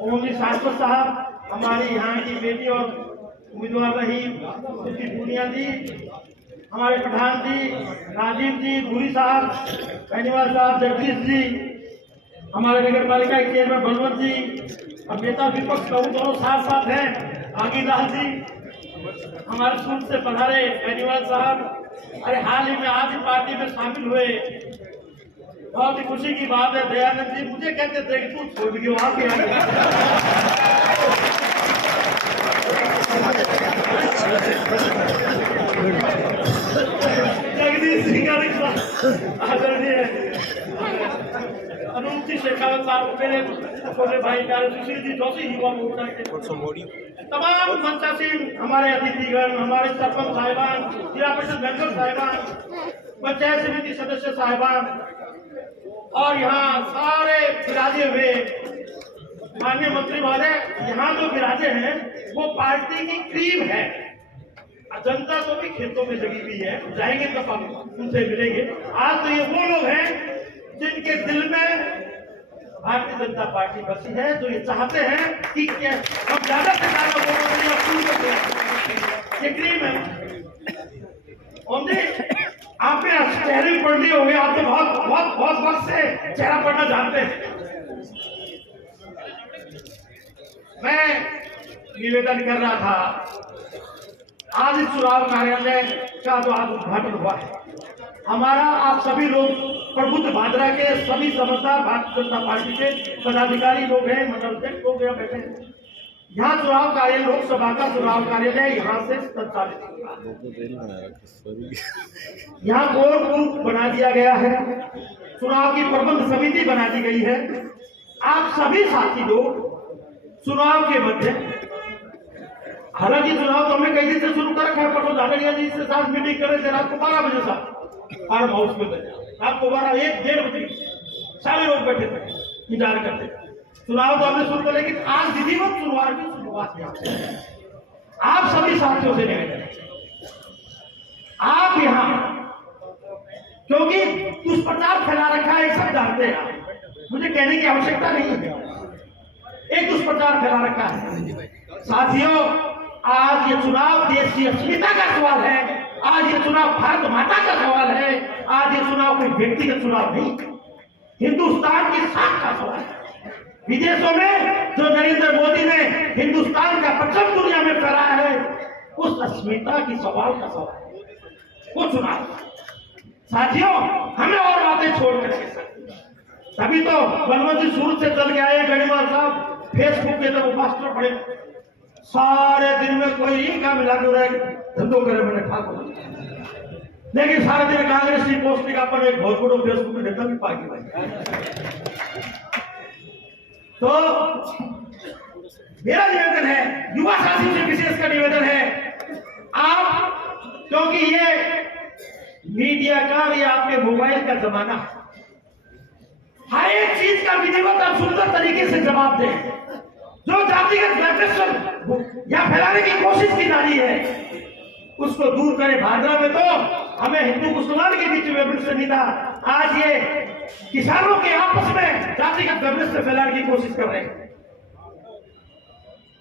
ओम जी शाश्वत साहब, हमारी यहाँ की बेटी और उम्मीदवार रही उसकी पूनिया जी, हमारे प्रधान जी राजीव जी, धूरी साहब, बेनीवाल साहब, जगदीश जी, हमारे नगर पालिका के चेयरमैन बलवंत जी, अब नेता विपक्ष कहूँ दोनों साथ साथ हैं, आगीलाल जी, हमारे सूट से पधारे बेनीवाल साहब, अरे हाल ही में आज ही पार्टी में शामिल हुए, बहुत ही खुशी की बात है। दयानंद जी मुझे कहते थे कि तू छोड़ गए वहां पे जगदीश सिंह आदरणीय अनूप जी शेखावत साहब, मेरे छोटे भाई प्यारे सुशील जी जोशी युवा मोर्चा के तमाम मंचासीन, हमारे अतिथिगण, हमारे सरपंच साहिबान, जिला परिषद मेंबर साहिबान, पंचायत समिति सदस्य साहिबान और यहाँ सारे विराजे हुए माननीय मंत्री महोदय, यहाँ जो विराजे हैं वो पार्टी की क्रीम है। जनता तो भी खेतों में लगी हुई है, जाएंगे तब हम उनसे मिलेंगे। आज तो ये वो लोग हैं जिनके दिल में भारतीय जनता पार्टी बसी है, जो ये चाहते हैं कि हम ज्यादा से ज्यादा वोटों ये क्रीम है। आपने चेहरे पढ़ लिए होंगे, आप तो बहुत वक्त से चेहरा पढ़ना जानते हैं। मैं निवेदन कर रहा था, आज इस चुनाव कार्यालय का जो आज उद्घाटन हुआ है, हमारा आप सभी लोग प्रबुद्ध भादरा के सभी समझदार भारतीय जनता पार्टी के पदाधिकारी लोग हैं, मंडल अध्यक्ष लोग यहाँ बैठे हैं। यहाँ चुनाव कार्यालय, लोकसभा का चुनाव कार्यालय यहाँ से संचालित होगा। यहाँ कोर ग्रुप बना दिया गया है, चुनाव की प्रबंध समिति बना दी गई है। आप सभी साथी लोग चुनाव के मध्य हालांकि चुनाव तो हमने कई दिन से शुरू कर रखा है। परसों झाड़िया जी से साथ मीटिंग कर रहे थे रात को 12 बजे साहब फार्म हाउस में थे। रात को 1-1:30 बजे सारे लोग बैठे थे इंतजार करते। चुनाव तो हमने शुरू कर, लेकिन आज विधिवत शुरुआत आप सभी साथियों से निवेदन है, आप यहाँ क्योंकि दुष्प्रचार फैला रखा है, सब जानते हैं, मुझे कहने की आवश्यकता नहीं है, एक दुष्प्रचार फैला रखा है। साथियों, आज ये चुनाव देश की अस्मिता का सवाल है, आज ये चुनाव भारत माता का सवाल है, आज ये चुनाव कोई व्यक्तिगत चुनाव नहीं, हिंदुस्तान की शान का सवाल है। विदेशों में जो नरेंद्र मोदी ने हिंदुस्तान का परचम दुनिया में फहराया है, उस अस्मिता की सवाल का सवाल वो चुनाव। साथियों, हमें और बातें छोड़ करके तभी तो बनवंत जी सूरत से चल के आए गणिवाल साहब, फेसबुक के तो मास्टर पड़े, सारे दिन में कोई ही काम मिला के रहे धंधो करे मैंने ठाकुर, लेकिन सारे दिन कांग्रेस की पोस्ट का पर एक बहुत बड़ो फेसबुक में नेता भी पार्टी भाई। तो मेरा निवेदन है, युवा साथियों से विशेष का निवेदन है, आप क्योंकि ये मीडिया का या आपके मोबाइल का जमाना, हर एक चीज का विधिवत और सुंदर तरीके से जवाब दें। जो जातिगत वैमनस्य या फैलाने की कोशिश की जा रही है उसको दूर करें। भादरा में तो हमें हिंदू मुसलमान के बीच वैमनस्य नहीं था, आज ये किसानों के आपस में जातिगत वैमनस्य फैलाने की कोशिश कर रहे हैं।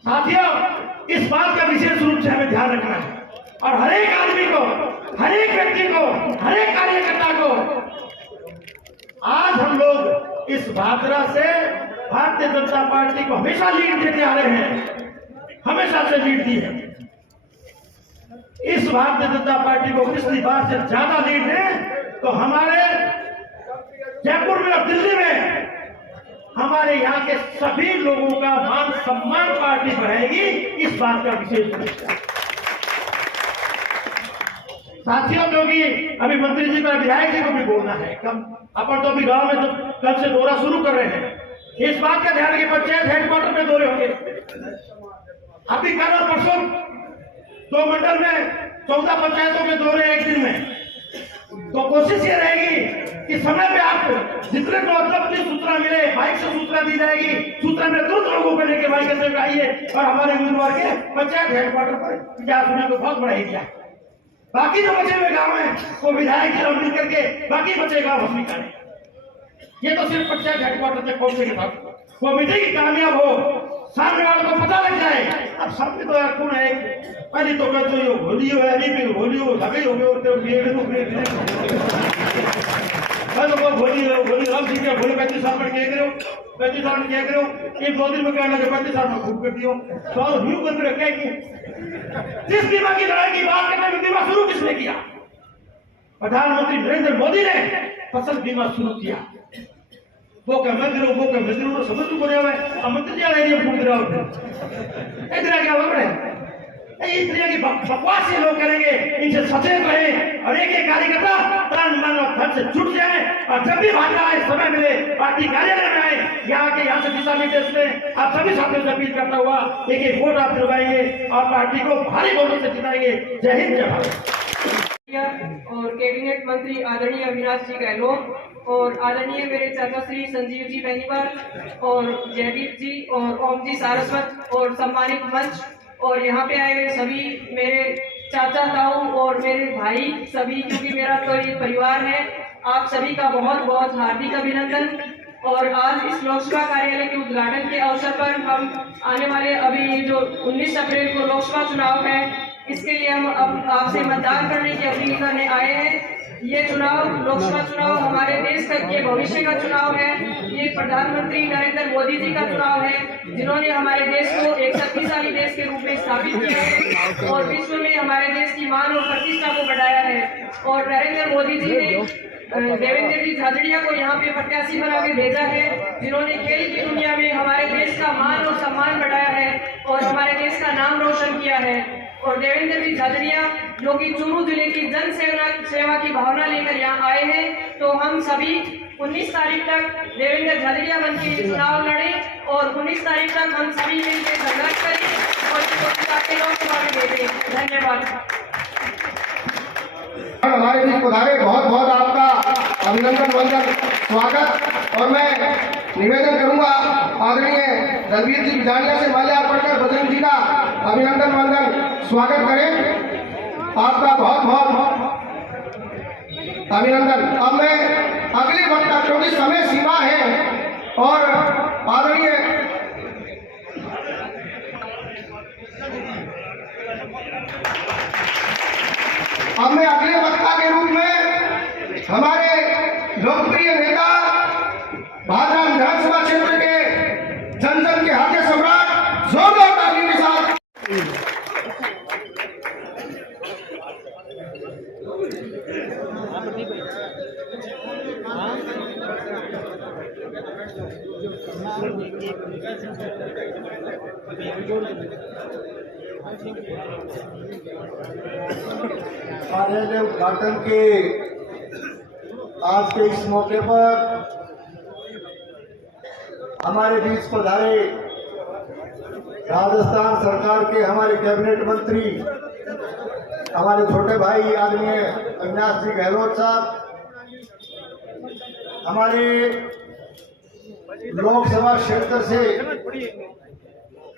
साथियों, इस बात का विशेष रूप से हमें ध्यान रखना है और हर एक आदमी को, हर एक व्यक्ति को, हर एक कार्यकर्ता को, आज हम लोग इस भादरा से भारतीय जनता पार्टी को हमेशा लीड देते आ रहे हैं, हमेशा से लीड दी है। इस भारतीय जनता पार्टी को पिछली बार से ज्यादा लीड दें तो हमारे जयपुर में और दिल्ली में हमारे यहाँ के सभी लोगों का मान सम्मान पार्टी बढ़ाएगी, इस बात का विशेष रूप है। साथियों, क्योंकि अभी मंत्री जी का विधायक जी को भी बोलना है, कम अपन तो अभी गांव में तो कल से दौरा शुरू कर रहे हैं, इस बात का ध्यान रखिए पंचायत हेडक्वार्टर में दौरे होंगे। अभी कल और परसों 2 मंडल में 14 पंचायतों के दौरे एक दिन में, तो कोशिश ये रहेगी कि समय पे आपको जितने को अपनी सूचना मिले बाइक से सूचना दी जाएगी, सूचना में तुरंत लोगों को लेकर बाइक से आइए और हमारे उम्मीदवार के पंचायत हेडक्वार्टर पर इतिहास होने को बहुत बड़ा एरिया है। बाकी जो बचे हुए गाँव है वो विधायक जी और मिल करके बाकी बचे गाँव हम निकालें। ये तो सिर्फ पंचायत हेडक्वार्टर तक पहुंचने के बाद वो मीटिंग कामयाब हो, सामने वालों को पता लग जाए। अब सब तो यार कौन है, पहले तो कहते हो होलियो है, नहीं भी होलियो सभी हो गए होते होली राम सिंह होली 35 साल में कह रहे हो, 35 साल में कह रहे हो, एक 2 दिन में कहना कि 35 साल में खूब कर दियो, सवाल न्यू कर रखा है। जिस बीमा की लड़ाई की बात करने में बीमा शुरू किसने किया? प्रधानमंत्री नरेंद्र मोदी ने फसल बीमा शुरू किया। वो क्या मंदिरों समझ को रहे हुए मंत्री जी आ रहे हैं, पूछ रहा हूँ इतना क्या हो रहा है? इस तरह की बकवास ये लोग करेंगे, इनसे सचेत रहे और एक एक कार्यकर्ता तन मन और धन से जुट जाए और जब भी भागना आए समय मिले पार्टी कार्यालय में आए, यहाँ से दिशा निर्देश में आप सभी साथियों से अपील करता हुआ एक एक वोट आप दिलवाएंगे और पार्टी को भारी वोटों से जिताएंगे। जय हिंद, जय भारत। और कैबिनेट मंत्री आदरणीय अविनाश जी गहलोत और आदरणीय मेरे चाचा श्री संजीव जी बेनीवाल और जयदीप जी और ओम जी सारस्वत और सम्मानित मंच और यहाँ पे आए हुए सभी मेरे चाचा ताऊ और मेरे भाई सभी, क्योंकि मेरा तो ये परिवार है, आप सभी का बहुत बहुत हार्दिक अभिनंदन। और आज इस लोकसभा कार्यालय के उद्घाटन के अवसर पर हम आने वाले अभी जो 19 अप्रैल को लोकसभा चुनाव है, इसके लिए हम अब आपसे मतदान करने की अपील करने आए हैं। ये चुनाव, लोकसभा चुनाव हमारे देश का ये भविष्य का चुनाव है, ये प्रधानमंत्री नरेंद्र मोदी जी का चुनाव है, जिन्होंने हमारे देश को एक शक्तिशाली देश के रूप में स्थापित किया है और विश्व में हमारे देश की मान और प्रतिष्ठा को बढ़ाया है। और नरेंद्र मोदी जी ने देवेंद्र जी झाझड़िया को यहाँ पे प्रत्याशी बना के भेजा है, जिन्होंने खेल की दुनिया में हमारे देश का मान और सम्मान बढ़ाया है और हमारे देश का नाम रोशन किया है। और देवेंद्र जी झाझड़िया जो कि चूरू जिले की जन सेवा की भावना लेकर यहाँ आए हैं, तो हम सभी 19 तारीख तक देवेंद्र झाझड़िया बन के चुनाव लड़े और 19 तारीख तक हम सभी मिलकर संघर्ष करें और पार्टी लोकसभा के बेटे। धन्यवाद। हमारे बीच पधारे, बहुत बहुत आपका अभिनंदन वंदन स्वागत। और मैं निवेदन करूंगा आदरणीय दलवीर जी बिजानिया से माल्यार्पण कर बजरंग जी का अभिनंदन वंदन स्वागत करें। आपका बहुत बहुत अभिनंदन। अब मैं अगले वक्ता, क्योंकि समय सीमा है और आदरणीय अब मैं अगले वक्ता के रूप में हमारे लोकप्रिय नेता भादरा विधानसभा क्षेत्र के जन जन के हास्य सम्राट जोरदार तालियों के साथ कार्यालय उद्घाटन के आज के इस मौके पर हमारे बीच पधारे राजस्थान सरकार के हमारे कैबिनेट मंत्री, हमारे छोटे भाई आदरणीय अविनाश जी गहलोत साहब, हमारे लोकसभा क्षेत्र से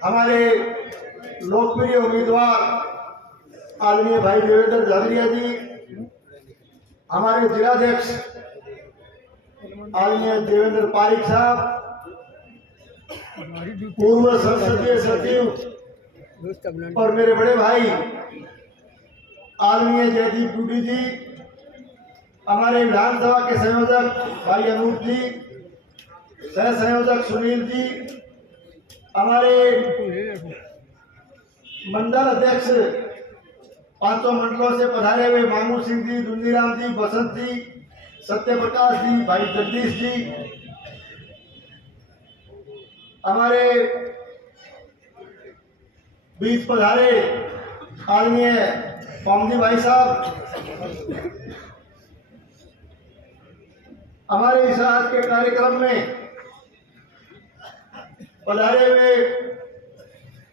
हमारे लोकप्रिय उम्मीदवार आदरणीय भाई देवेंद्र झादरिया जी, हमारे जिलाध्यक्ष आदरणीय देवेंद्र पारिक साहब, पूर्व संसदीय सचिव और मेरे बड़े भाई आदरणीय जयदीप डूडी जी, हमारे विधानसभा के संयोजक भाई अनूप जी, सह संयोजक सुनील जी, हमारे मंडल अध्यक्ष पांचों मंडलों से पधारे हुए मामू सिंह जी, दुंदीराम जी, बसंत जी, सत्य प्रकाश जी, भाई जगदीश जी, हमारे बीच पधारे आदरणीय पामजी भाई साहब, हमारे इस आज के कार्यक्रम में पधारे हुए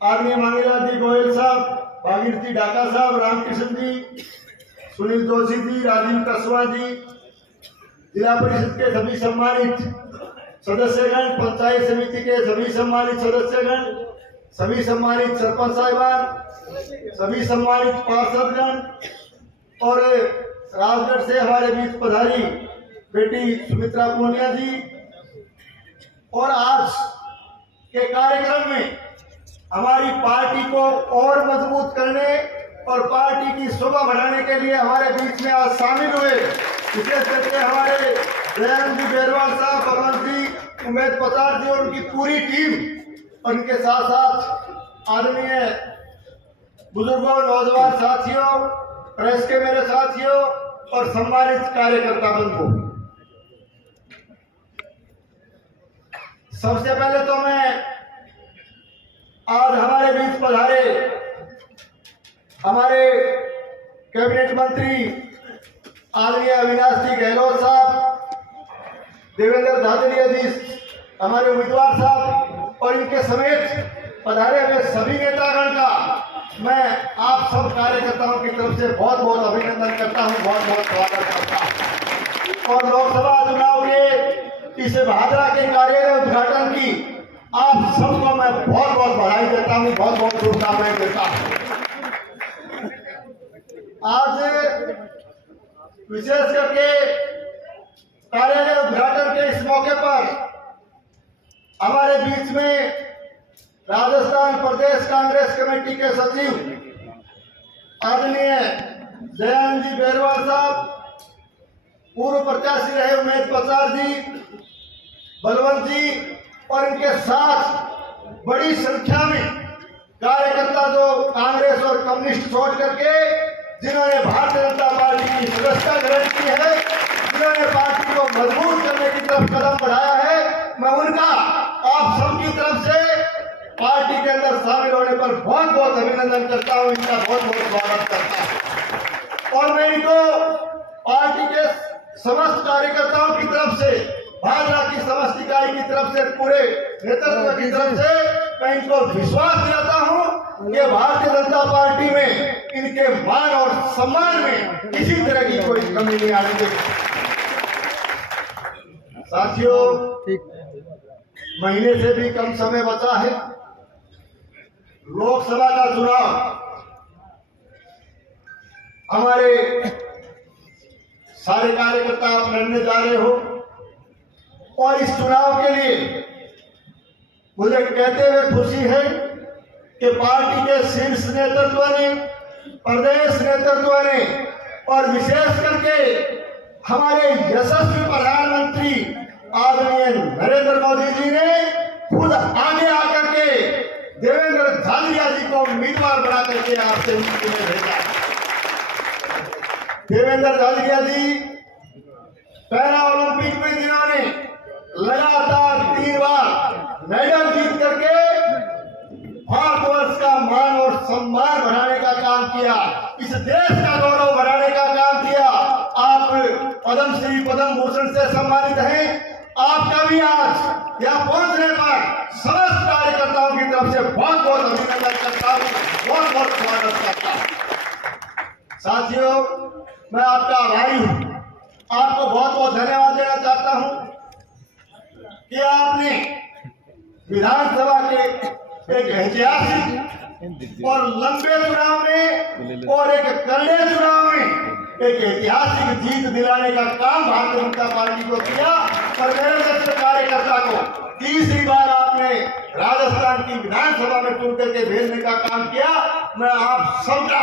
आदरणीय मांगीलाल जी गोयल साहब, भागीरथी डाका साहब, रामकृष्ण जी, सुनील जोशी जी, राजीव कसवा जी, जिला परिषद के सभी सम्मानित सदस्यगण, पंचायत समिति के सभी सम्मानित सदस्यगण, सभी सम्मानित सरपंच साहिबान, सभी सम्मानित पार्षदगण और राजगढ़ से हमारे बीच पधारी बेटी सुमित्रा पूनिया जी। और आज के कार्यक्रम में हमारी पार्टी को और मजबूत करने और पार्टी की शोभा बढ़ाने के लिए हमारे बीच में आज शामिल हुए विशेष करके हमारे दयानंद जी बेरवाल साहब, बलवंत जी, उमेद पतार जी और उनकी पूरी टीम, उनके साथ साथ आदरणीय बुजुर्गों, नौजवान साथियों, प्रेस के मेरे साथियों और सम्मानित कार्यकर्ता बंधु, सबसे पहले तो मैं आज हमारे बीच पधारे हमारे कैबिनेट मंत्री आदरणीय अविनाश जी गहलोत साहब, देवेंद्र झादरिया जी, हमारे उम्मीदवार साहब और इनके समेत पधारे हुए सभी नेतागण का मैं आप सब कार्यकर्ताओं की तरफ से बहुत बहुत अभिनंदन करता हूं, बहुत बहुत स्वागत करता हूं। और लोकसभा चुनाव के इस भादरा के कार्यालय उद्घाटन की आप सबको मैं बहुत बहुत बधाई देता हूं, बहुत बहुत शुभकामनाएं देता हूं। आज विशेष करके कार्यालय उद्घाटन के इस मौके पर हमारे बीच में राजस्थान प्रदेश कांग्रेस कमेटी के सचिव आदरणीय दयानंद जी बेरवाल साहब, पूर्व प्रत्याशी रहे उमेद पतार जी, बलवंत जी और इनके साथ बड़ी संख्या में कार्यकर्ता जो कांग्रेस और कम्युनिस्ट छोड़ करके जिन्होंने भारतीय जनता पार्टी की सदस्यता ग्रहण की है, जिन्होंने पार्टी को मजबूत करने की तरफ कदम बढ़ाया है, मैं उनका आप सबकी तरफ से पार्टी के अंदर शामिल होने पर बहुत बहुत अभिनंदन करता हूं, इनका बहुत बहुत स्वागत करता हूं। और मैं इनको पार्टी के समस्त कार्यकर्ताओं की तरफ से, भाजपा की समस्त इकाई की तरफ से, पूरे नेतृत्व की तरफ से मैं इनको विश्वास दिलाता हूं, कि भारतीय जनता पार्टी में इनके मान और सम्मान में किसी तरह की कोई कमी नहीं आने देगी। साथियों, महीने से भी कम समय बचा है लोकसभा का चुनाव। हमारे सारे कार्यकर्ता आप लड़ने जा रहे हो और इस चुनाव के लिए मुझे कहते हुए खुशी है कि पार्टी के शीर्ष नेतृत्व ने, प्रदेश नेतृत्व ने और विशेष करके हमारे यशस्वी प्रधानमंत्री आदरणीय नरेंद्र मोदी जी ने खुद आगे आकर के देवेंद्र झाझड़िया जी को उम्मीदवार बना करके आपसे चुने भेजा। देवेंद्र झाझड़िया जी पैरा ओलंपिक में जिन्होंने लगातार 3 बार मेडल जीत करके भारतवर्ष का मान और सम्मान बढ़ाने का काम किया, इस देश का गौरव बढ़ाने का काम किया। आप पद्मश्री, पद्म भूषण से सम्मानित हैं। आपका भी आज यहाँ पहुंचने पर समस्त कार्यकर्ताओं की तरफ से बहुत बहुत अभिनंदन करता हूँ, बहुत बहुत स्वागत करता हूँ। साथियों, मैं आपका आभारी हूँ, आपको बहुत बहुत धन्यवाद देना चाहता हूँ कि आपने विधानसभा के एक ऐतिहासिक और लंबे चुनाव में और एक करड़े चुनाव में एक ऐतिहासिक जीत दिलाने का काम भारतीय जनता पार्टी को किया और मेरे जैसे कार्यकर्ता को तीसरी बार आपने राजस्थान की विधानसभा में चुन करके भेजने का काम किया। मैं आप सबका,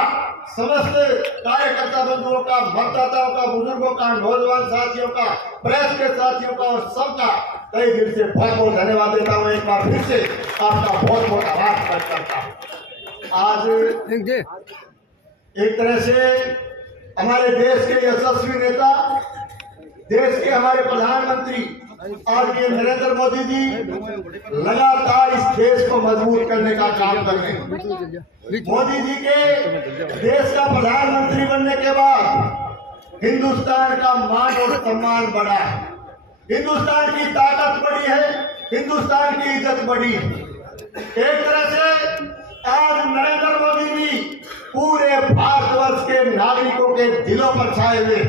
समस्त कार्यकर्ता बंधुओं का, मतदाताओं का, बुजुर्गों का, नौजवान साथियों का, प्रेस के साथियों का और सबका कई दिल से बहुत बहुत धन्यवाद देता हूँ। एक बार फिर से आपका बहुत बहुत आभार व्यक्त करता हूँ। आज एक तरह से हमारे देश के यशस्वी नेता, देश के हमारे प्रधानमंत्री आदरणीय नरेंद्र मोदी जी लगातार इस देश को मजबूत करने का काम कर रहे हैं। मोदी जी के देश का प्रधानमंत्री बनने के बाद हिंदुस्तान का मान और सम्मान बढ़ा है, हिंदुस्तान की ताकत बढ़ी है, हिंदुस्तान की इज्जत बढ़ी है। एक तरह से आज नरेंद्र मोदी जी पूरे भारतवर्ष के नागरिकों के दिलों पर छाए हुए,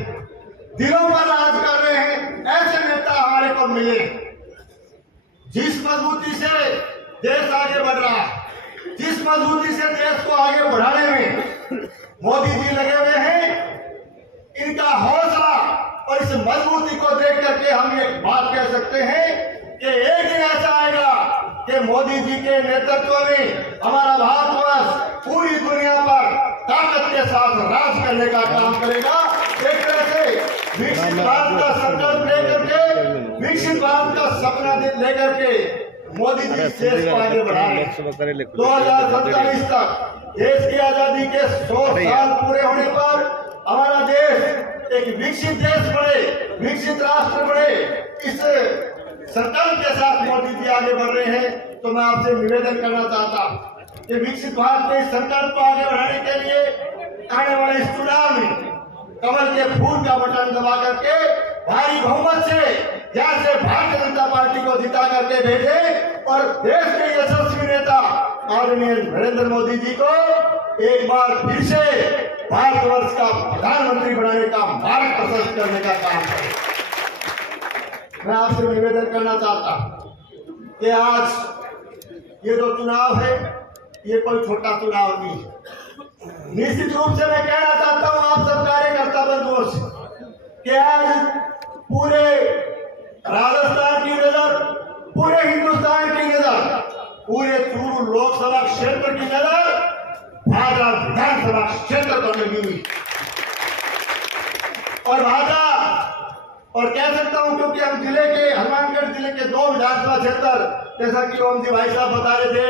दिलों पर राज कर रहे हैं। ऐसे नेता हमारे को मिले। जिस मजबूती से देश आगे बढ़ रहा है, जिस मजबूती से देश को आगे बढ़ाने में मोदी जी लगे हुए हैं, इनका हौसला और इस मजबूती को देख करके हम एक बात कह सकते हैं कि एक दिन ऐसा आएगा कि मोदी जी के नेतृत्व में हमारा भारतवर्ष पूरी दुनिया पर ताकत के साथ राज करने का काम करेगा। एक तरह से विकसित भारत का संकल्प लेकर के, विकसित भारत का सपना लेकर के मोदी जी देश को आगे बढ़ा रहे हैं। 2027 तक देश की आजादी के 100 साल पूरे होने पर हमारा देश एक विकसित देश बने, विकसित राष्ट्र बने, इस संकल्प के साथ मोदी जी आगे बढ़ रहे हैं। तो मैं आपसे निवेदन करना चाहता हूँ कि विकसित भारत के इस संकल्प को आगे बढ़ाने के लिए आने वाले इस चुनाव में कमल के फूल का बटन दबा करके भारी बहुमत से यहाँ से भारतीय जनता पार्टी को जिता करके भेजे और देश के यशस्वी नेता आदरणीय नरेंद्र मोदी जी को एक बार फिर से भारतवर्ष का प्रधानमंत्री बनाने का मार्ग प्रशस्त करने का काम करें। मैं आपसे निवेदन करना चाहता हूं कि आज ये जो चुनाव है, ये कोई छोटा चुनाव नहीं है। निश्चित रूप से मैं कहना चाहता हूं आप सब कार्यकर्ता बंधुओं से कि आज पूरे राजस्थान की नजर, पूरे हिंदुस्तान की नजर, पूरे चूरू लोकसभा क्षेत्र की नजर भाजपा विधानसभा क्षेत्र पर लगी हुई और भाजपा, और कह सकता हूं क्योंकि हम जिले के, हनुमानगढ़ जिले के 2 विधानसभा क्षेत्र, जैसा कि ओम जी भाई साहब बता रहे थे,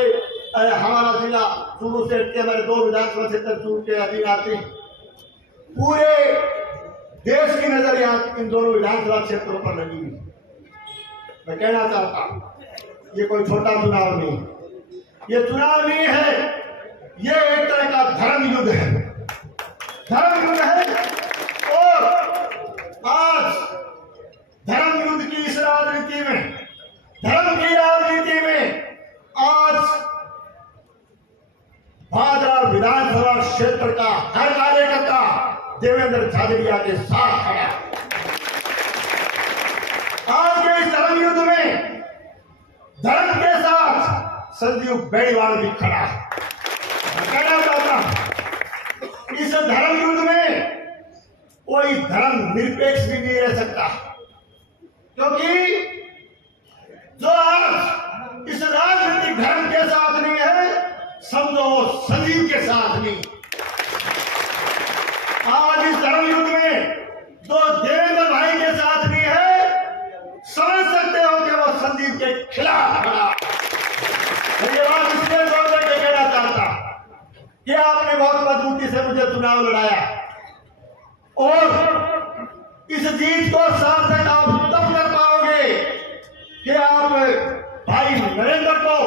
हमारा जिला चूरू से के हमारे 2 विधानसभा क्षेत्र चूरू के अधीन आते हैं। पूरे देश की नजर यहाँ इन दोनों विधानसभा क्षेत्रों पर लगी हुई। मैं कहना चाहता हूं ये कोई छोटा चुनाव नहीं, ये चुनाव नहीं है, ये एक तरह का धर्म युद्ध है, धर्म युद्ध है। और आज धर्म युद्ध की इस राजनीति में, धर्म की राजनीति में आज विधानसभा क्षेत्र का हर कार्यकर्ता देवेंद्र झाझड़िया के साथ खड़ा। आज के इस धर्म युद्ध में धर्म के साथ संजीव बेनीवाल भी खड़ा है। कहना चाहता इस धर्म युद्ध में कोई धर्म निरपेक्ष भी नहीं रह सकता, क्योंकि जो आज इस राजनीतिक धर्म के साथ नहीं है, समझो संजीव के साथ नहीं। आज इस धर्म युद्ध में जो देवेंद्र भाई के साथ नहीं है, समझ सकते हो कि वो संजीव के खिलाफ खड़ा। ये बात इसलिए जोर देकर कहना चाहता कि आपने बहुत मजबूती से मुझे चुनाव लड़ाया और इस जीत को सार्थक आप तब कर पाओगे कि आप भाई नरेंद्र को,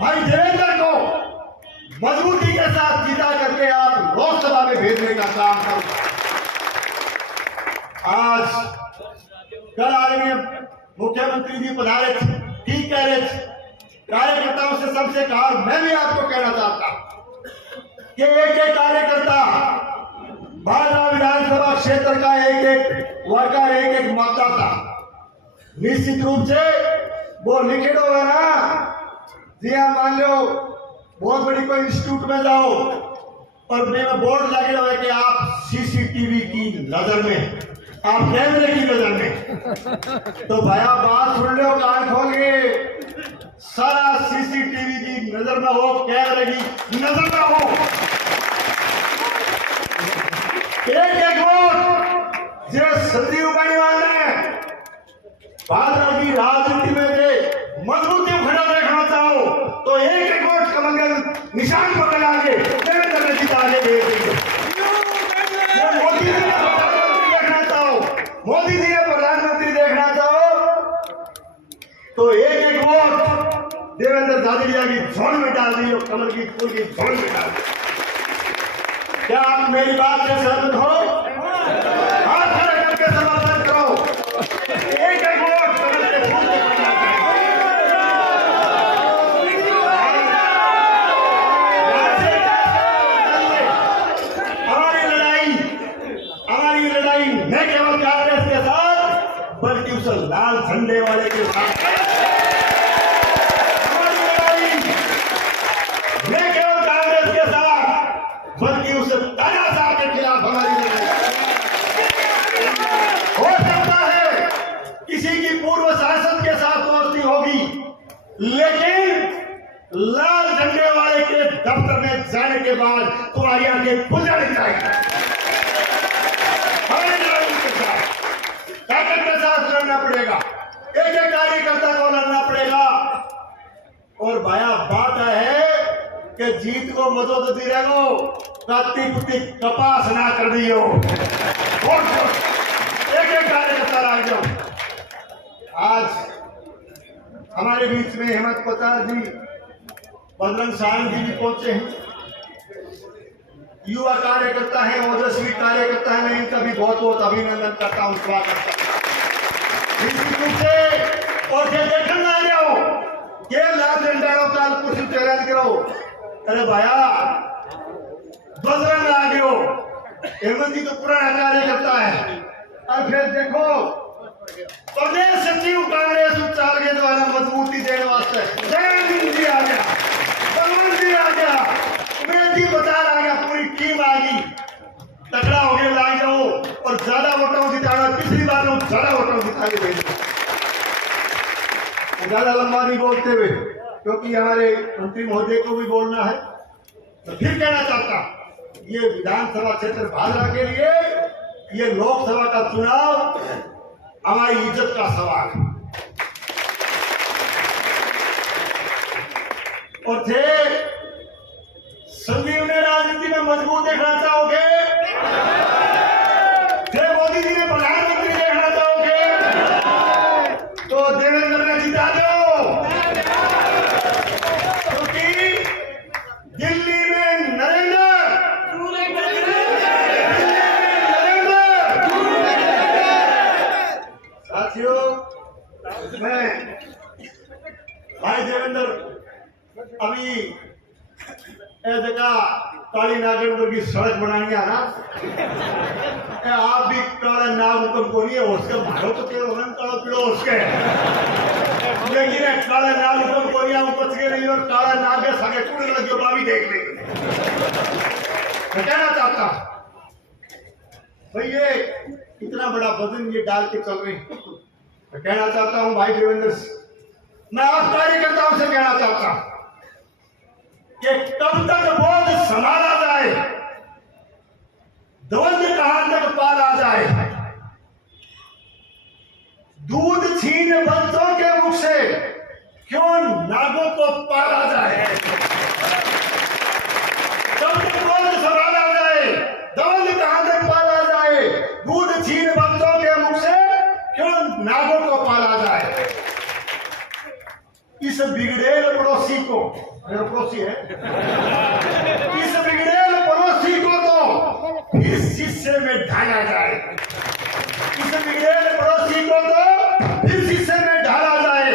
भाई देवेंद्र को मजबूती के साथ जीता करके आप लोकसभा में भेजने का काम करो। आज कल आदरणीय मुख्यमंत्री जी पधारे थे, ठीक कह रहे थे, कार्यकर्ताओं से सबसे कहा, मैं भी आपको कहना चाहता कि एक एक कार्यकर्ता भाजपा विधानसभा क्षेत्र का एक एक वर्कर, एक एक मतदाता निश्चित रूप से वो लिखित होगा ना जी। हाँ, मान लो बहुत बड़ी कोई इंस्टीट्यूट में जाओ और मेरा बोर्ड लगे हुए कि आप सीसीटीवी की नजर में, आप कैमरे की नजर में, तो भैया बात सुन लो कान खोल के, सारा सीसीटीवी की नजर में हो, कैमरे की नजर में हो। एक एक वोट जो संजीव बेनीवाल ने भाजपा की राजनीति में जो मजबूती खड़ा देखना चाहो तो एक एक वोट कमंगल निशान पर लगा के देवेंद्र ने जीता के भेज दीजिए। मोदी जी ने प्रधानमंत्री देखना चाहो, मोदी जी ने प्रधानमंत्री देखना चाहो तो एक एक वोट देवेंद्र झाझड़िया की झोल में डाल दी, कमल की फूल की झोल में डाल दी। क्या आप मेरी बात से सहमत हो? हाथ खड़े करके समर्थन करो। एक एक वोट कमल के फूल को बढ़ना हमारी लड़ाई न केवल कांग्रेस के साथ बल्कि उस लाल झंडे वाले के साथ। हमारी लड़ाई न केवल कांग्रेस के साथ बल्कि उस तानाशाह के खिलाफ हमारी लड़ाई। हो सकता है किसी की पूर्व सांसद के साथ दोस्ती होगी, लेकिन लाल झंडे वाले के दफ्तर में जाने के बाद तुम्हारी आंखें खुल जानी चाहिए। हमें लड़ाई के साथ, ताकत के साथ लड़ना पड़ेगा, एक एक कार्यकर्ता को लड़ना पड़ेगा। और भाया बात है कि जीत को मदो तो दी रहो, काती पुती कपास ना कर दियो। एक एक कार्यकर्ता लाग जाओ। आज हमारे बीच में हेमंत प्रसाद जी, बजरंग सारंग जी भी पहुंचे हैं। युवा कार्यकर्ता है, ओजस्वी कार्यकर्ता है, मैं इनका भी बहुत बहुत अभिनंदन करता हूँ, स्वागत करता हूँ। निश्चित रूप से और जो देखना आ जाओ के लाल झंडा काल कुछ चैलेंज करो। अरे भैया बजरंग आ गयो, हेमंत जी तो पुराना कार्यकर्ता है। और फिर देखो प्रदेश सचिव कांग्रेस उच्चार के द्वारा मजबूती देने वास्ते जयंत जी आ गया, बलवंत जी आ गया, उमेश जी बचार आ गया, पूरी टीम आ गई। तगड़ा हो गया, ला जाओ और ज्यादा वोटों जिताना। पिछली बार लोग ज्यादा वोटों जिता के भेजे। ज्यादा लंबा नहीं बोलते हुए, क्योंकि हमारे मंत्री महोदय को भी बोलना है, तो फिर कहना चाहता ये विधानसभा क्षेत्र भाजपा के लिए, ये लोकसभा का चुनाव हमारी इज्जत का सवाल है। और थे संजीव ने राजनीति में मजबूत देखना चाहोगे, थे मोदी जी ने प्रधानमंत्री देखना चाहोगे, तो देवेंद्र ने जिता दो। क्योंकि दिल्ली में नरेंद्र साथियों, मैं भाई देवेंद्र अभी जगह काली नागन वर्गी सड़क बनानी है ना आप भी काला नाग हुक्म को नहीं है उसके भाड़ो तो तेरे होना काला पीड़ो उसके लेकिन काला नाग हुक्म को नहीं बच के नहीं और काला नाग के सगे टूटने लगे बाबी देख लेंगे। मैं कहना चाहता भाई ये इतना बड़ा वजन ये डाल के चल रहे हैं। मैं कहना चाहता हूं भाई देवेंद्र मैं आप कार्यकर्ताओं से कहना चाहता हूं कि कब तक बोझ संभाला जाए ध्वज कहां तक पाला जाए दूध छीन बच्चों के मुख से क्यों नागों को पाला जाए कब तक बोझ संभाला जाए ध्वज कहां तक पाला जाए दूध छीन बच्चों के मुख से क्यों नागों को पाला जाए। इस बिगड़ेल पड़ोसी को मेरा पड़ोसी है इस बिगड़ेल पड़ोसी को तो फिर शीशे में ढाला जाए इस बिगड़ेल पड़ोसी को तो फिर शीशे में ढाला जाए।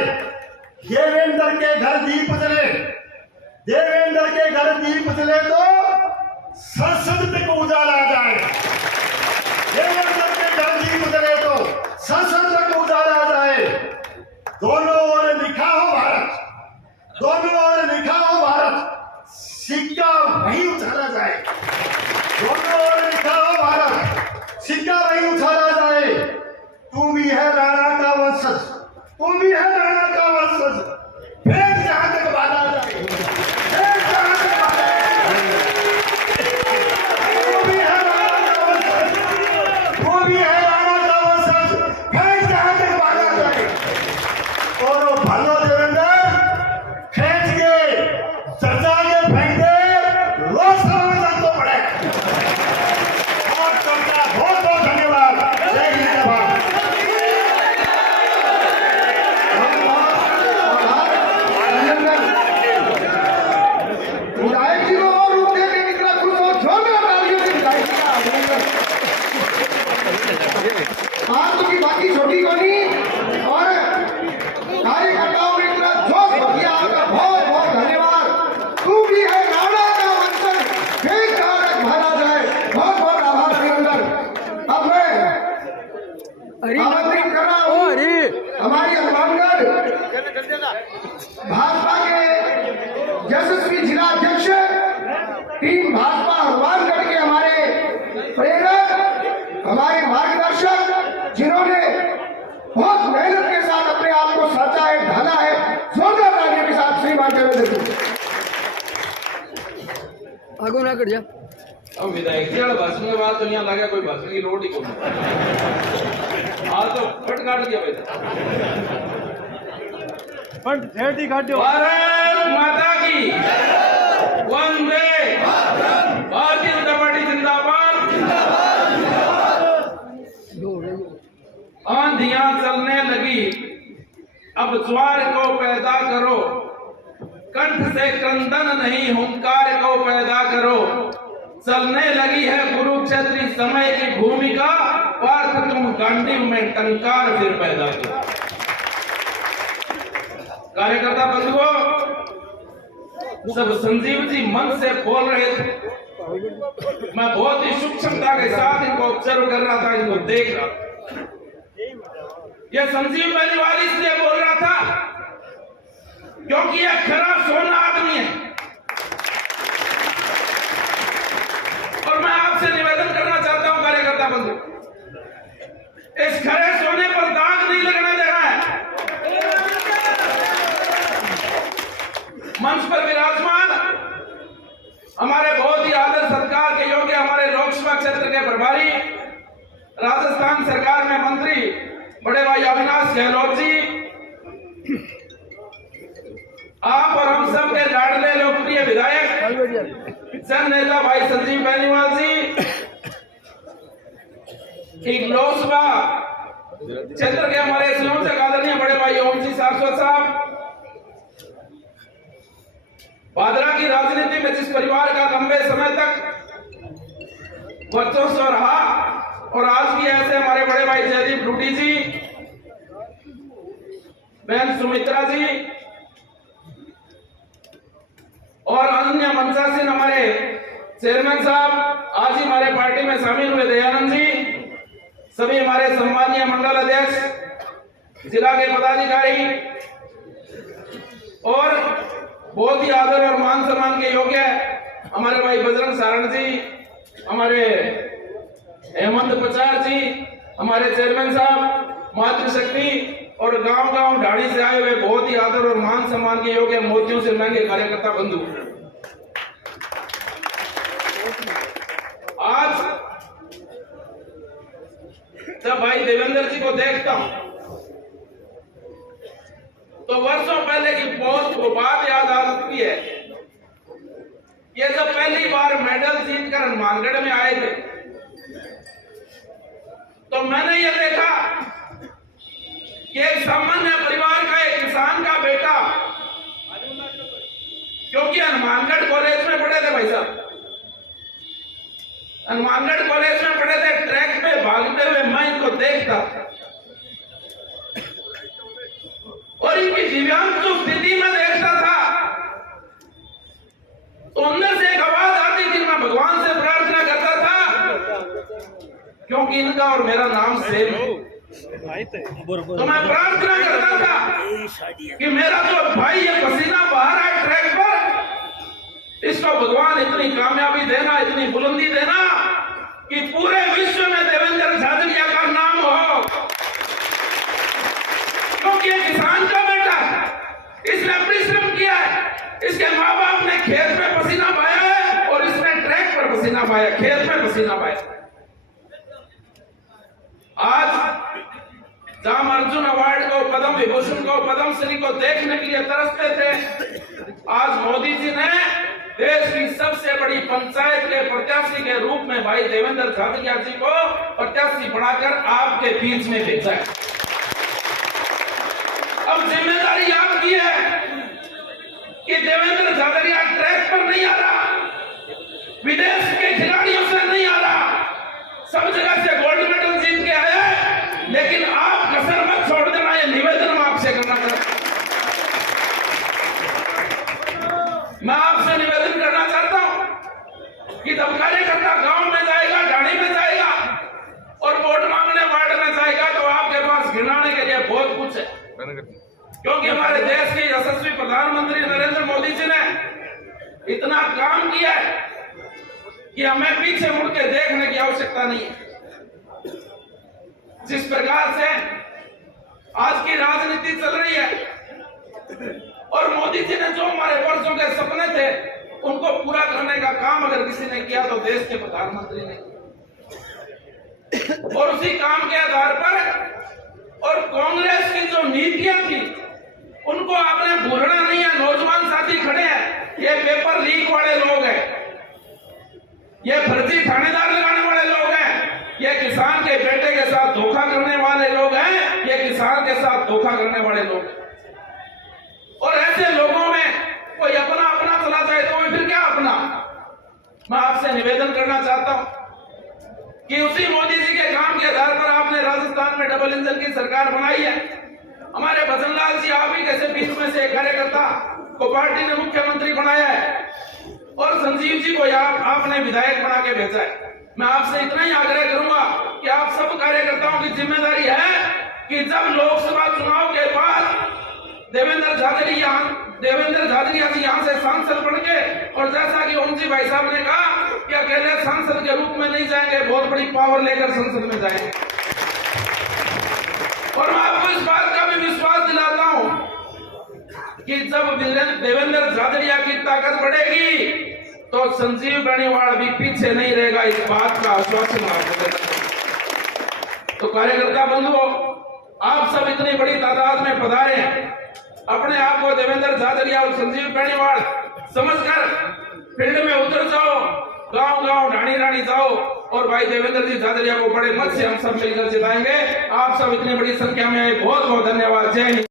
देवेंद्र के घर दीप जले देवेंद्र के घर दीप जले तो संसद तक उजाला जाए देवेंद्र के घर दीप जले तो संसद तक उजाला जाए। दोनों ओर लिखा हो भारत दोनों ओर लिखा हो भारत सिक्का वहीं उछाला जाए दोनों ओर लिखा हो भारत सिक्का वहीं उछाला जाए। तू भी है राणा का वंशज तू भी है राणा का वंशज फिर जहां तक बाधा जाए फिर जहां तक बाधा तू भी है राणा का वंशज तू भी है राणा का वंशज फिर जहां तक बाधा जाए। और वो भालो देवेंद्र खेच के चर्चा के फेंक दे लोकसभा में जान पड़े बहुत बहुत धन्यवाद जय हिंद जय भारत। विधायक जी को और रूप देने की तरह खुद और छोड़कर तालियों से विधायक जी का अभिनंदन। आज तो की बाकी छोटी को नहीं और कार्यकर्ताओं की तरह जोश भरिया आपका बहुत बहुत धन्यवाद। तू भी है राणा का वंशज फिर कहां तक भाला जाए बहुत बहुत आभार अभिनंदन। अब मैं आमंत्रित कर रहा हूं हमारी हनुमानगढ़ भाजपा के यशस्वी जिला अध्यक्ष टीम भाजपा हनुमानगढ़ के हमारे प्रेरक हमारे मार्गदर्शक जिन्होंने बहुत मेहनत के साथ अपने आप को साचा है ढाला है जोरदार तालियों के साथ श्रीमान देवेंद्र जी आगो ना कर जा अब विधायक जी वाला भाषण के बाद तो यहाँ लगा कोई भाषण की लोड ही को आज तो फट काट दिया भाई फट ठेठ ही काट दियो। भारत माता की वंदे भारतीय जनता पार्टी जिंदाबाद आंधियां चलने लगी अब ज्वार को पैदा करो कंठ से क्रंदन नहीं हुंकार को पैदा करो चलने लगी है कुरुक्षेत्री समय की भूमिका पार्थ तुम गांडीव में टंकार फिर पैदा करो। कार्यकर्ता बंधुओं सब संजीव जी मन से बोल रहे थे मैं बहुत ही सूक्ष्मता के साथ इनको ऑब्जर्व कर रहा था इनको देख रहा था। यह संजीव बेनीवाल इसलिए बोल रहा था क्योंकि यह खरा सोना आदमी है और मैं आपसे निवेदन करना चाहता हूं कार्यकर्ता बंधु इस खरे सोने पर दाग नहीं लगने देना है। मंच पर विराजमान हमारे बहुत ही आदर सत्कार के योग्य हमारे लोकसभा क्षेत्र के प्रभारी राजस्थान सरकार में मंत्री बड़े भाई अविनाश गहलोत जी आप और हम सब के लाडले लोकप्रिय विधायक जन नेता भाई संजीव बेनीवाल जी एक लोकसभा क्षेत्र के हमारे संयोजक आदरणीय बड़े भाई ओम जी सारस्वत साहब भादरा की राजनीति में जिस परिवार का लंबे समय तक वर्चस्व रहा और आज भी ऐसे हमारे बड़े भाई जयदीप लूटी जी बहन सुमित्रा जी और अन्य मंचासीन हमारे चेयरमैन साहब, आज ही हमारे पार्टी में शामिल हुए दयानंद जी, सभी हमारे सम्मानीय मंडल अध्यक्ष, जिला के पदाधिकारी और बहुत ही आदर और मान सम्मान के योग्य हमारे भाई बजरंग सारण जी, हमारे हेमंत पचार जी, हमारे चेयरमैन साहब मातृशक्ति और गांव-गांव ढाणी से आए हुए बहुत ही आदर और मान सम्मान के योग्य मोतियों से महंगे कार्यकर्ता बंधु, आज जब भाई देवेंद्र जी को देखता हूं तो वर्षों पहले की बहुत वो बात याद आती है। ये जब पहली बार मेडल जीतकर हनुमानगढ़ में आए थे तो मैंने ये देखा कि एक सामान्य परिवार का एक किसान का बेटा, क्योंकि हनुमानगढ़ कॉलेज में पढ़े थे भाई साहब, हनुमानगढ़ कॉलेज में पढ़े थे, ट्रैक पे भागते हुए मैं इनको देखता और इनकी दिव्यांग स्थिति में देखता था तो अंदर से एक आवाज आती थी, मैं भगवान से प्रार्थना करता था क्योंकि इनका और मेरा नाम सेम है, तो मैं प्रार्थना करता था कि मेरा जो भाई ये पसीना बहा रहा है ट्रैक पर, इसको भगवान इतनी कामयाबी देना, इतनी बुलंदी देना कि पूरे विश्व में देवेंद्र झाझड़िया का नाम हो, क्योंकि ये किसान का बेटा है, इसने परिश्रम किया है, इसके माँ बाप ने खेत में पसीना बहाया है और इसने ट्रैक पर पसीना बहाया, खेत में पसीना बहाया। आज जहां अर्जुन अवार्ड को, पद्म विभूषण को, पद्म श्री को देखने के लिए तरसते थे, आज मोदी जी ने देश की सबसे बड़ी पंचायत के प्रत्याशी के रूप में भाई देवेंद्र झाझड़िया जी को प्रत्याशी बनाकर आपके बीच में भेजा है। अब जिम्मेदारी आपकी है कि देवेंद्र झाझड़िया ट्रैक पर नहीं आ रहा, विदेश के खिलाड़ियों से नहीं आ रहा, सब जगह से गोल्ड मेडल जीत के आया है, लेकिन आप कसर मत छोड़ देना, ये निवेदन मैं आपसे करना चाहता हूं। मैं आपसे निवेदन करना चाहता हूं कि जब कार्यकर्ता गांव में जाएगा, ढाणी में जाएगा और वोट मांगने वार्ड में जाएगा तो आपके पास गिनाने के लिए बहुत कुछ है, क्योंकि हमारे देश के यशस्वी प्रधानमंत्री नरेंद्र मोदी जी ने इतना काम किया है कि हमें पीछे मुड़ के देखने की आवश्यकता नहीं है। जिस प्रकार से आज की राजनीति चल रही है और मोदी जी ने जो हमारे वर्षों के सपने थे उनको पूरा करने का काम अगर किसी ने किया तो देश के प्रधानमंत्री ने, और उसी काम के आधार पर और कांग्रेस की जो नीतियां थी उनको आपने भूलना नहीं है। नौजवान साथी खड़े हैं, ये पेपर लीक वाले लोग हैं, ये फर्जी थानेदार लगाने वाले लोग हैं, ये किसान के बेटे के साथ धोखा करने वाले लोग हैं, ये किसान के साथ धोखा करने वाले लोग हैं। और ऐसे लोगों में कोई अपना अपना चला जाए तो फिर क्या अपना। मैं आपसे निवेदन करना चाहता हूं कि उसी मोदी जी के काम के आधार पर आपने राजस्थान में डबल इंजन की सरकार बनाई है। हमारे भजनलाल जी आप ही कैसे बीच में से कार्यकर्ता को पार्टी ने मुख्यमंत्री बनाया है और संजीव जी को आपने विधायक बना के भेजा है। मैं आपसे इतना ही आग्रह करूंगा कि आप सब कार्यकर्ताओं की जिम्मेदारी है कि जब लोकसभा चुनाव के बाद देवेंद्र झाझड़िया जी यहाँ से सांसद बन के, और जैसा कि ओम जी भाई साहब ने कहा कि अकेले सांसद के रूप में नहीं जाएंगे, बहुत बड़ी पावर लेकर संसद में जाएंगे। और मैं आपको इस बात का भी विश्वास दिलाता हूं कि जब देवेंद्र झाझड़िया की ताकत बढ़ेगी तो संजीव बेनीवाल भी पीछे नहीं रहेगा, इस बात का आश्वासन आपको देता हूं। तो कार्यकर्ता बंधुओं, आप सब इतनी बड़ी तादाद में पधारे हैं, अपने आप को देवेंद्र झाझड़िया और संजीव बेनीवाल समझकर फील्ड में उतर जाओ, गांव गांव ढाणी ढाणी जाओ और भाई देवेंद्र जी झाझड़िया को बड़े मत से हम सब मिलकर जिताएंगे। आप सब इतनी बड़ी संख्या में आए, बहुत बहुत धन्यवाद। जय हिंद।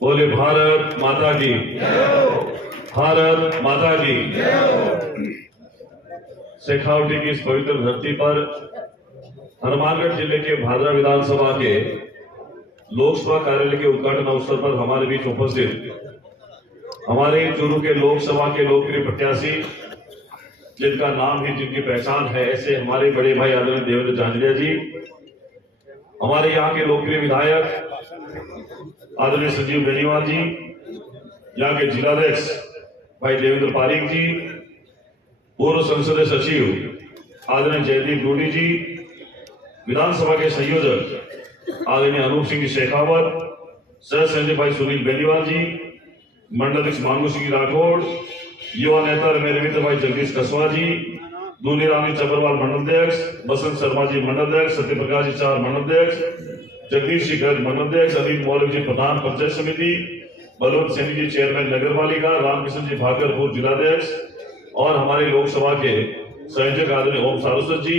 बोले भारत माता की, भारत माता की। शेखावटी की इस पवित्र धरती पर हनुमानगढ़ जिले के भादरा विधानसभा के लोकसभा कार्यालय के उद्घाटन अवसर पर हमारे बीच उपस्थित हमारे चूरू के लोकसभा के लोकप्रिय प्रत्याशी जिनका नाम ही जिनकी पहचान है, ऐसे हमारे बड़े भाई आदरणीय देवेंद्र झांझरिया जी, हमारे यहाँ के लोकप्रिय विधायक आदरणीय संजीव बेनीवाल जी, यहाँ के जिलाध्यक्ष भाई देवेंद्र पारीक जी, पूर्व संसदीय सचिव आदरणीय जयदीप डूडी जी, विधानसभा के संयोजक आदरणीय अनूप सिंह शेखावत, सह संयोजक भाई सुनील बेनीवाल जी, मंडलाध्यक्ष मानू सिंह राठौड़, युवा नेता मेरे मित्र भाई जगदीश कसवा जी, दूनी रानी चबरवाल मंडलाध्यक्ष, बसंत शर्मा जी मंडलाध्यक्ष, सत्यप्रकाश जी चार मंडलाध्यक्ष, जगदीश जी गर्ग मंडलाध्यक्ष, अनिल मौलिक जी प्रधान पंचायत समिति, बलवंत सिंह जी चेयरमैन नगर पालिका, रामकिशन जी भागरपुर जिलाध्यक्ष और हमारे लोकसभा के संयोजक आदरणीय ओम सारस्वत जी,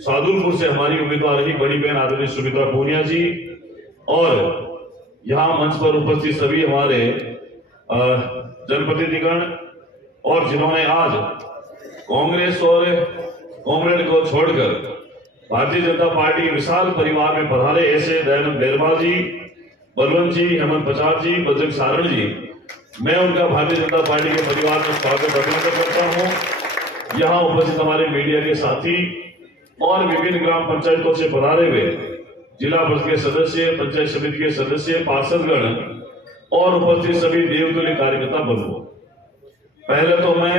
सादुलपुर से हमारी उम्मीदवार रही बड़ी बहन आदरणीय सुमित्रा पूनिया जी और यहाँ मंच पर उपस्थित सभी हमारे जनप्रतिनिधिगण और जिन्होंने आज कांग्रेस और कॉमरेड को छोड़कर भारतीय जनता पार्टी विशाल परिवार में पधारे ऐसे दयानंद बेरवाल जी, बलवंत जी, हेमंत प्रसाद जी, बजरंग सारण जी, मैं उनका भारतीय जनता पार्टी के परिवार में स्वागत अभिनंदन करता हूं। यहाँ उपस्थित हमारे मीडिया के साथी और विभिन्न ग्राम पंचायतों से पधारे हुए जिला परिषद के सदस्य, पंचायत समिति के सदस्य, पार्षदगण और उपस्थित सभी देवतुल्य कार्यकर्ता बंधुओं, पहले तो मैं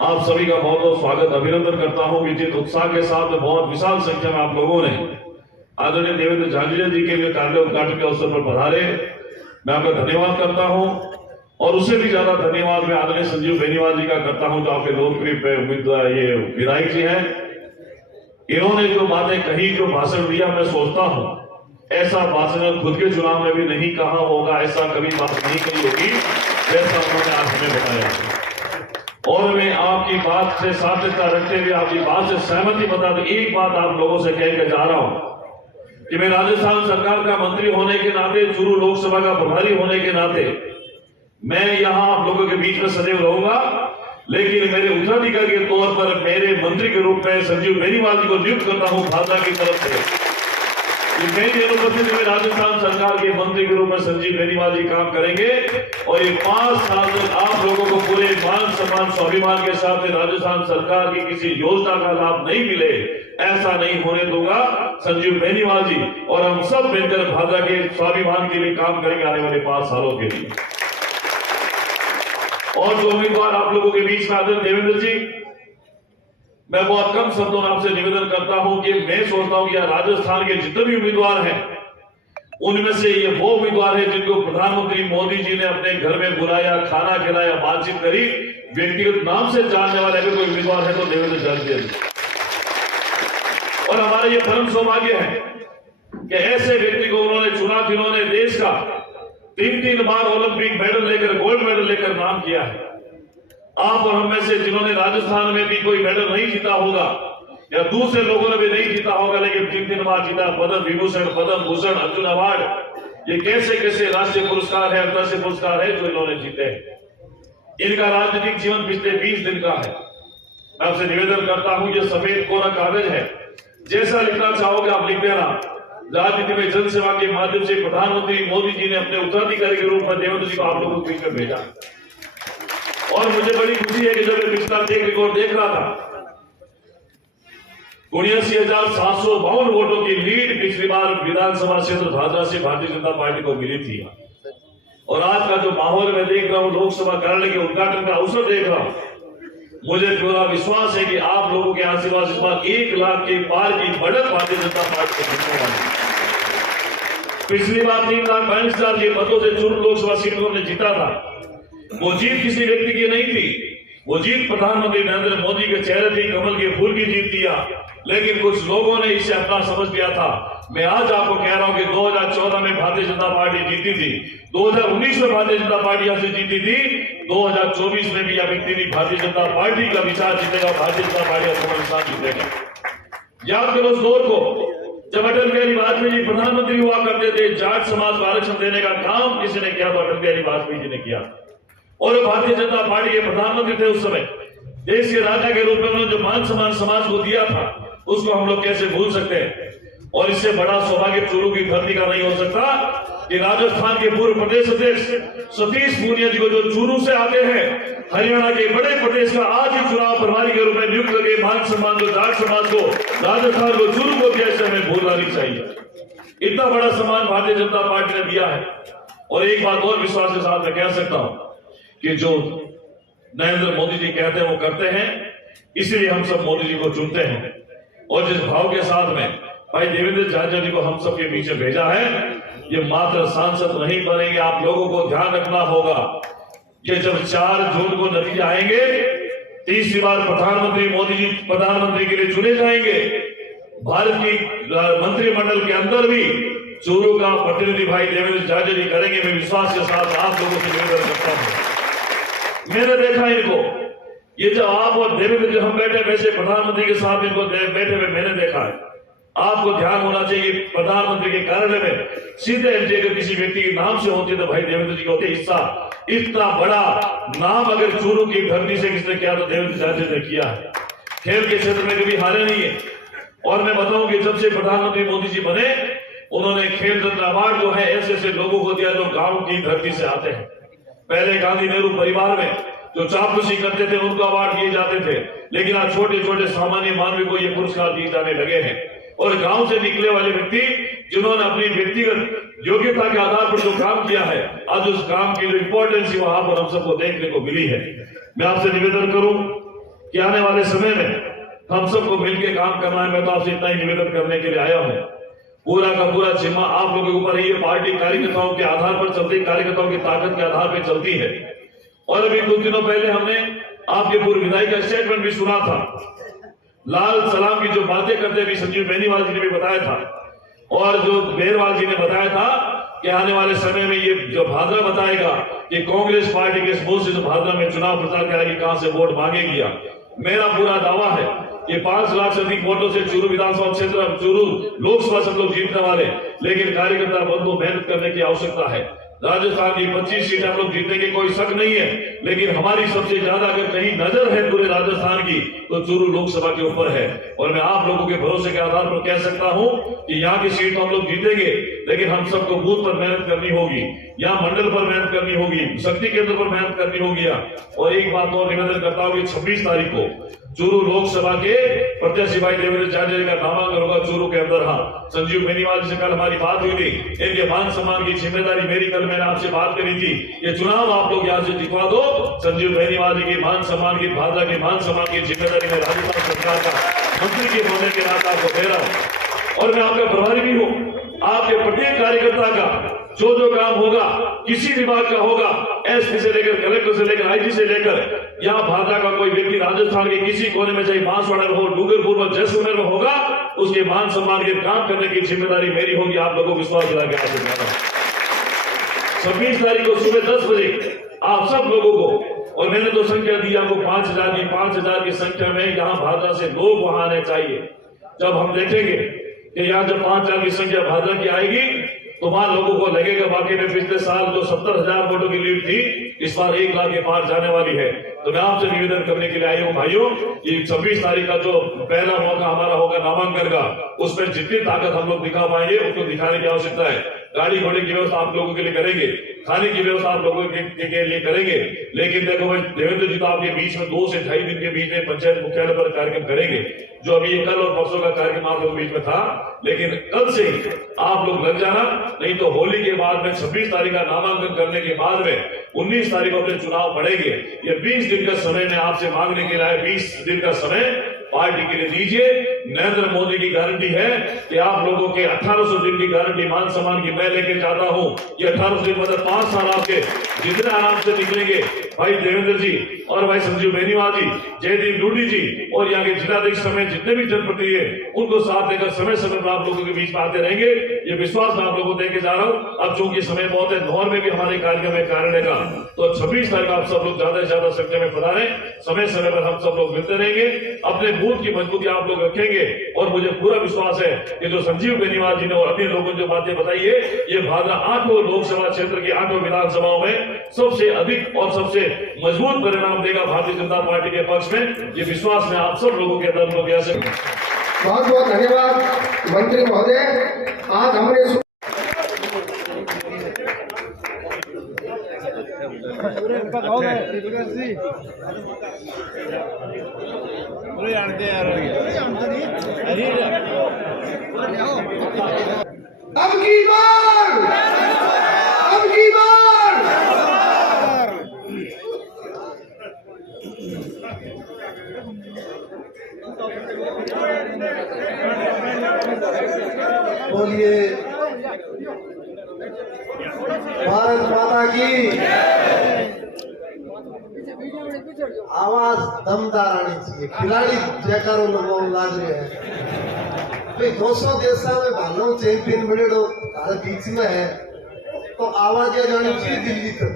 आप सभी का बहुत बहुत स्वागत अभिनंदन करता हूं कि जिस उत्साह के साथ बहुत विशाल संख्या में आप लोगों ने आदरणीय देवेंद्र झांझरिया जी के लिए कार्य उद्घाटन के अवसर पर पधारे, मैं आपका धन्यवाद करता हूं। और उससे भी ज्यादा धन्यवाद मैं आदरणीय संजीव बेनीवाल जी का करता हूं, जो आपके लोकप्रिय उम्मीदवार ये विधायक जी हैं। इन्होंने जो बातें कही, जो भाषण दिया, मैं सोचता हूं ऐसा भाषण खुद के चुनाव में भी नहीं कहा होगा, ऐसा कभी बात नहीं कही होगी जैसा उन्होंने आज हमें बताया। और मैं आपकी बात से सार्थकता रखते हुए आपकी बात से सहमति बता दूं, एक बात आप लोगों से कहकर जा रहा हूं कि मैं राजस्थान सरकार का मंत्री होने के नाते, चूरू लोकसभा का प्रभारी होने के नाते मैं यहां आप लोगों के बीच में सदैव रहूंगा, लेकिन मेरे उत्तराधिकारी के तौर पर मेरे मंत्री के रूप में संजीव बेनीवाल जी को नियुक्त करता हूं भाजपा की तरफ से। मेरी अनुपस्थिति में राजस्थान सरकार के मंत्री के रूप में संजीव बेनीवाल जी काम करेंगे और ये 5 साल तक आप लोगों को पूरे मान सम्मान स्वाभिमान के साथ राजस्थान सरकार की किसी योजना का लाभ नहीं मिले, ऐसा नहीं होने दूंगा। संजीव बेनीवाल जी और हम सब मिलकर भाजपा के स्वाभिमान के लिए काम करेंगे आने वाले 5 सालों के लिए। और जो उम्मीदवार आप लोगों के बीच में आते हैं देवेंद्र जी, मैं बहुत कम शब्दों में आपसे निवेदन करता हूं कि मैं सोचता हूं कि राजस्थान के जितने भी उम्मीदवार हैं उनमें से ये वो उम्मीदवार है जिनको प्रधानमंत्री मोदी जी ने अपने घर में बुलाया, खाना खिलाया, बातचीत करी, व्यक्तिगत नाम से जानने वाले अगर कोई उम्मीदवार है तो देवेंद्र झांझरिया जी। और हमारा ये परम सौभाग्य है कि ऐसे व्यक्ति को उन्होंने चुना जिन्होंने देश का 3 बार ओलंपिक मेडल लेकर, गोल्ड मेडल लेकर नाम किया है। आप और हम में से जिन्होंने राजस्थान में भी कोई मेडल नहीं जीता होगा या दूसरे लोगों ने भी नहीं जीता होगा, लेकिन 3 बार जीता, पद्म विभूषण, पद्म भूषण, अर्जुन अवार्ड, ये कैसे कैसे राष्ट्रीय पुरस्कार है, अंतर्राष्ट्रीय पुरस्कार है जो इन्होंने जीते हैं। इनका राजनीतिक जीवन पिछले 20 दिन का है। मैं आपसे निवेदन करता हूं, ये सफेद कोरा कागज है, जैसा लिखना चाहोगे आप लिख देना। राजनीति में जनसेवा के माध्यम से प्रधानमंत्री मोदी जी ने अपने उत्तराधिकारी के रूप में देवेंद्र जी को आप लोगों को बीच में भेजा। और मुझे बड़ी खुशी है कि जब मैं पिछला टेक रिकॉर्ड देख रहा था, 79,752 वोटों की लीड पिछली बार विधानसभा क्षेत्र भादरा से भारतीय जनता पार्टी को मिली थी। और आज का जो माहौल मैं देख रहा हूं, लोकसभा कार्यालय के उद्घाटन का अवसर देख रहा हूं, मुझे पूरा विश्वास है कि आप लोगों के आशीर्वाद इस बार 1 लाख के पार की बढ़त भारतीय जनता पार्टी को जीतने वाली। पिछली बार 3,42,000 के मतों से चूरू लोकसभा सीट को हमने जीता था। वो जीत किसी व्यक्ति की नहीं थी, वो जीत प्रधानमंत्री नरेंद्र मोदी के चेहरे थी, कमल के फूल की जीत दिया। लेकिन कुछ लोगों ने इसे अपना समझ लिया था। मैं आज आपको कह रहा हूं कि 2014 में भारतीय जनता पार्टी जीती थी, 2019 में भारतीय जनता पार्टी यहां से जीती थी, 2024 में भी यह व्यक्ति नहीं, भारतीय जनता पार्टी का विचार जीतेगा, भारतीय जनता पार्टी का समर्थन जीतेगा। याद करो उस दौर को जब अटल बिहारी वाजपेयी जी प्रधानमंत्री हुआ करते थे, जाट समाज को आरक्षण देने का काम किसी ने किया तो अटल बिहारी वाजपेयी जी ने किया। और भारतीय जनता पार्टी के प्रधानमंत्री थे उस समय। देश के राजा के रूप में उन्होंने जो मान सम्मान समाज को दिया था, उसको हम लोग कैसे भूल सकते हैं। और इससे बड़ा सौभाग्य चूरू की धरती का नहीं हो सकता कि राजस्थान के पूर्व प्रदेश अध्यक्ष सतीश पूनिया जी को जो चूरू से आते हैं, हरियाणा के बड़े प्रदेश का आज ही चुनाव प्रभारी के रूप में नियुक्त करके मान सम्मान जो जाट समाज को, राजस्थान को, चूरू को दिया, इसे हमें भूलना नहीं चाहिए। इतना बड़ा सम्मान भारतीय जनता पार्टी ने दिया है। और एक बात और विश्वास के साथ मैं कह सकता हूं कि जो नरेंद्र मोदी जी कहते हैं वो करते हैं, इसलिए हम सब मोदी जी को चुनते हैं। और जिस भाव के साथ में भाई देवेंद्र झाझा जी को हम सबके पीछे भेजा है, ये मात्र सांसद नहीं बनेंगे। आप लोगों को ध्यान रखना होगा कि जब 4 जून को नतीजे आएंगे, तीसरी बार प्रधानमंत्री मोदी जी प्रधानमंत्री के लिए चुने जाएंगे। भारत की मंत्रिमंडल के अंदर भी चूरू का प्रतिनिधि भाई देवेंद्र झाझा जी करेंगे। मैं विश्वास के साथ आप लोगों से निवेदन करता हूं। मैंने देखा इनको, ये जब आप और देवेंद्र जी हम बैठे वैसे प्रधानमंत्री के साथ इनको बैठे हुए मैंने देखा है। आपको ध्यान होना चाहिए, प्रधानमंत्री के कार्यालय में सीधे एंट्री अगर किसी व्यक्ति के नाम से होती है तो भाई देवेंद्र जी के होते हिस्सा। इतना बड़ा नाम अगर चूरू की धरती से किसने किया तो देवेंद्र झाझा ने किया है। खेल के क्षेत्र में कभी हारे नहीं है। और मैं बताऊं कि जब से प्रधानमंत्री मोदी जी बने, उन्होंने खेल रत्न अवार्ड जो है ऐसे ऐसे लोगों को दिया जो गांव की धरती से आते हैं। पहले गांधी नेहरू परिवार में जो चापलूसी करते थे उनको अवार्ड दिए जाते थे, लेकिन आज छोटे छोटे सामान्य मानवी को ये पुरस्कार दिए जाने लगे हैं। और गांव से निकले वाले व्यक्ति जिन्होंने अपनी व्यक्तिगत योग्यता के आधार पर जो काम किया है, आज उस काम की जो इंपॉर्टेंस वहां पर हम सबको देखने को मिली है। मैं आपसे निवेदन करूं कि आने वाले समय में हम सबको मिलकर काम करना है। मैं तो आपसे इतना ही निवेदन करने के लिए आया हूं। पूरा का पूरा जिम्मा आप लोगों के ऊपर है। ये पार्टी कार्यकर्ताओं के आधार पर चलती, कार्यकर्ताओं की ताकत के आधार पर चलती है। और अभी कुछ दिनों पहले हमने आपके पूर्व विधायक का स्टेटमेंट भी सुना था। लाल सलाम की जो बातें करते भी संजीव बेनीवाल जी ने भी बताया था, और जो बेरवाल जी ने बताया था कि आने वाले समय में ये जो भाद्रा बताएगा कि कांग्रेस पार्टी के स्पोर्ट से जो भाद्रा में चुनाव प्रचार करेगी, कहां से वोट मांगेगी। मेरा पूरा दावा है कि 5 लाख से अधिक वोटों से चूरू विधानसभा क्षेत्र, चूरू लोकसभा सब लोग जीतने वाले, लेकिन कार्यकर्ता बंधु मेहनत करने की आवश्यकता है। राजस्थान की 25 सीटें हम लोग जीतेंगे, कोई शक नहीं है, लेकिन हमारी सबसे ज्यादा अगर कहीं नजर है पूरे राजस्थान की तो चूरू लोकसभा के ऊपर है। और मैं आप लोगों के भरोसे के आधार पर कह सकता हूं कि यहाँ की सीट हम लोग जीतेंगे, लेकिन हम सबको बूथ पर मेहनत करनी होगी, यहाँ मंडल पर मेहनत करनी होगी, शक्ति केंद्र पर मेहनत करनी होगी। और एक बात और निवेदन करता हूँ कि 26 तारीख को चूरू लोकसभा के प्रत्याशी भाई देवेंद्र झाझा जी का नामांकन होगा चूरू के अंदर। हाँ, संजीव बेनीवाल जी से कल हमारी बात हुई थी। इनके मान सम्मान की जिम्मेदारी मेरी, कल मैंने आपसे बात करी थी, ये चुनाव आप लोग यहाँ से जितवा दो। संजीव बेनीवाल जी की मान सम्मान की, भाद्रा के मान सम्मान की जिम्मेदारी मैं राजस्थान सरकार का मंत्री के होने के नाते आपको दे रहा हूँ। और मैं आपका प्रभारी भी हूँ। आपके प्रत्येक कार्यकर्ता का जो काम होगा, किसी विभाग का होगा, एसपी से लेकर कलेक्टर से लेकर आईजी से लेकर यहाँ भाद्रा का कोई व्यक्ति राजस्थान के किसी कोने में, चाहे बांसवाड़ा में हो, डूंगरपुर में, जैसलमेर में होगा, उसके मान सम्मान के काम करने की जिम्मेदारी मेरी होगी। आप लोगों को विश्वास दिला के आपसे कहता हूं 26 तारीख को सुबह 10 बजे आप सब लोगों को, और मैंने तो संख्या दी आपको 5000 की, 5000 की संख्या में यहाँ भाद्रा से लोग वहां आने चाहिए। जब हम देखेंगे कि यहाँ जब 5000 की संख्या भाद्रा की आएगी तो वहां लोगों को लगेगा वाकई में पिछले साल जो 70,000 वोटों की लीड थी, इस बार 1 लाख के पार जाने वाली है। तो मैं आपसे निवेदन करने के लिए आई हूँ भाइयों, ये 26 तारीख का जो पहला मौका हमारा होगा नामांकन का, उसमें जितनी ताकत हम लोग दिखा पाएंगे उसको दिखाने की आवश्यकता है। गाड़ी घोड़े की व्यवस्था आप लोगों के लिए करेंगे, खाने की व्यवस्था आप लोगों के लिए करेंगे। लेकिन देखो भाई, देवेंद्र जी तो आपके बीच में 2 से 2.5 दिन के बीच में पंचायत मुख्यालय पर कार्यक्रम करेंगे, जो अभी कल और परसों का कार्यक्रम आप लोगों के बीच में था। लेकिन कल से ही आप लोग लग जाना, नहीं तो होली के बाद में 26 तारीख का नामांकन करने के बाद में 19 तारीख को अपने चुनाव पड़ेंगे। ये 20 दिन का समय मैं आपसे मांगने के लिए 20 दिन का समय पार्टी के लिए दीजिए। नरेंद्र मोदी की गारंटी है कि आप लोगों के 1800 दिन की गारंटी मान सम्मान की मैं लेके जाता हूं। ये 1800 दिन मतलब 5 साल आपके जितने आराम से निकलेंगे भाई देवेंद्र जी और भाई संजीव बेनीवाल जी, जयदीप लूडी जी और यहाँ के जिलाध्यक्ष समेत जितने भी जनप्रतिनिधि है उनको साथ लेकर समय समय पर आप लोगों के बीच में आते रहेंगे। ये विश्वास मैं आप लोगों को देके जा रहा हूँ। अब चूंकि समय बहुत है, नौर में भी हमारे कार्यक्रम है कार्यालय का, तो 26 तारीख आप सब लोग ज्यादा से ज्यादा संख्या में पधारें। समय समय पर हम सब लोग मिलते रहेंगे, अपने बूथ की मजबूती आप लोग रखेंगे। और मुझे पूरा विश्वास है कि जो संजीव बेनीवाल जी ने और अन्य लोगों ने जो बातें बताई है, ये भाद्रा 8 लोकसभा क्षेत्र की 8 विधानसभाओं में सबसे अधिक और सबसे मजबूत परिणाम देगा भारतीय जनता पार्टी के पक्ष में। ये विश्वास में आप सब लोगों के अंदर लोग ऐसे। बहुत बहुत धन्यवाद मंत्री महोदय। आज हमने अब की बार बोलिए भारत माता की आवाज दमदार आनी चाहिए। खिलाड़ी जयकारो लगाने लाग रहे हैं भाई। 200 देश में भालो चैंपियन बनेडो तारे बीच में है तो आवाज ये जानी चाहिए दिल्ली तक।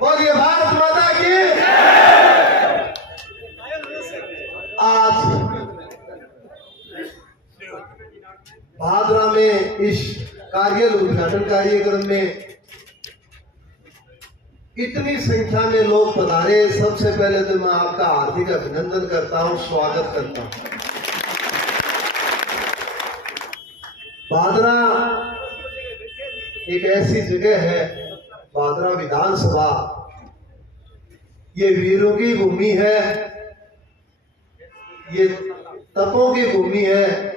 बोलिए भारत माता की। आज भादरा में इस कार्यालय उद्घाटन कार्यक्रम में इतनी संख्या में लोग पधारे, सबसे पहले तो मैं आपका हार्दिक अभिनंदन करता हूं, स्वागत करता हूं। भादरा एक ऐसी जगह है, भादरा विधानसभा, ये वीरों की भूमि है, ये तपों की भूमि है।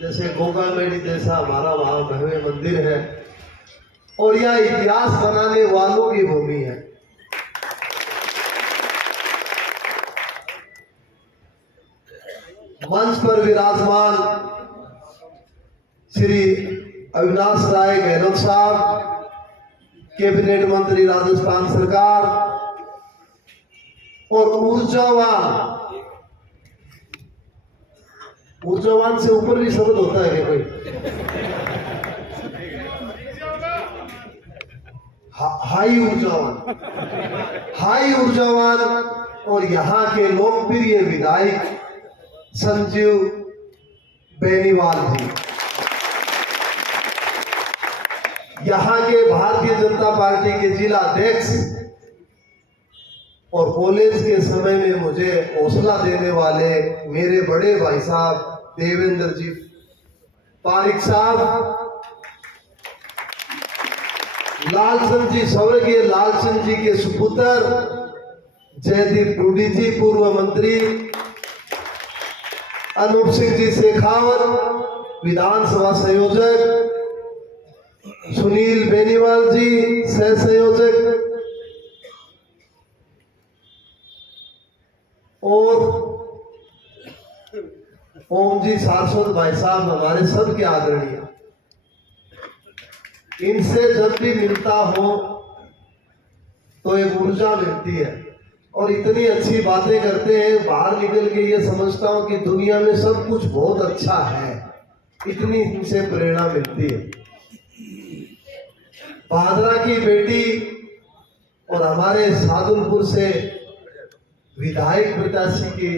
जैसे गोगा मेडी जैसा हमारा वहां भव्य मंदिर है, और यह इतिहास बनाने वालों की भूमि है। मंच पर विराजमान श्री अविनाश राय गहलोत साहब, कैबिनेट मंत्री राजस्थान सरकार, और ऊर्जावान से ऊपर भी शब्द होता है क्या कोई? हाई ऊर्जावान और यहाँ के लोकप्रिय विधायक संजीव बेनीवाल जी, यहाँ के भारतीय जनता पार्टी के जिला अध्यक्ष और कॉलेज के समय में मुझे हौसला देने वाले मेरे बड़े भाई साहब देवेंद्र जी पारिक साहब, लालचंद जी, स्वर्गीय लालचंद जी के सुपुत्र जयदीप डूडी जी पूर्व मंत्री, अनूप सिंह जी शेखावत विधानसभा संयोजक, सुनील बेनीवाल जी सह संयोजक, और ओम जी सारस्वत भाई साहब हमारे सबके आदरणीय। इनसे जब भी मिलता हो तो एक ऊर्जा मिलती है, और इतनी अच्छी बातें करते हैं, बाहर निकल के ये समझता हूं कि दुनिया में सब कुछ बहुत अच्छा है, इतनी इनसे प्रेरणा मिलती है। भादरा की बेटी और हमारे सादुलपुर से विधायक प्रत्याशी की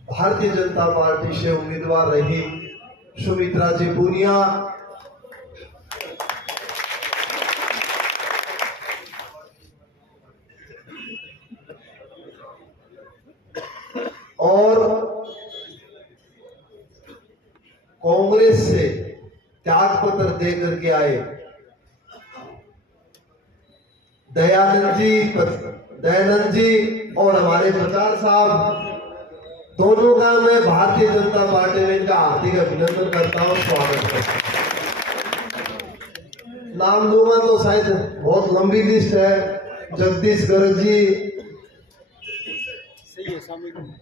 भारतीय जनता पार्टी से उम्मीदवार रही सुमित्रा जी पूनिया, और कांग्रेस से त्याग पत्र दे करके आए दयानंद जी और हमारे प्रचार साहब, दोनों का मैं भारतीय जनता पार्टी में इनका हार्दिक अभिनंदन करता हूं, स्वागत करता हूं। नाम लूंगा तो शायद बहुत लंबी लिस्ट है, जगदीश गर्ग जी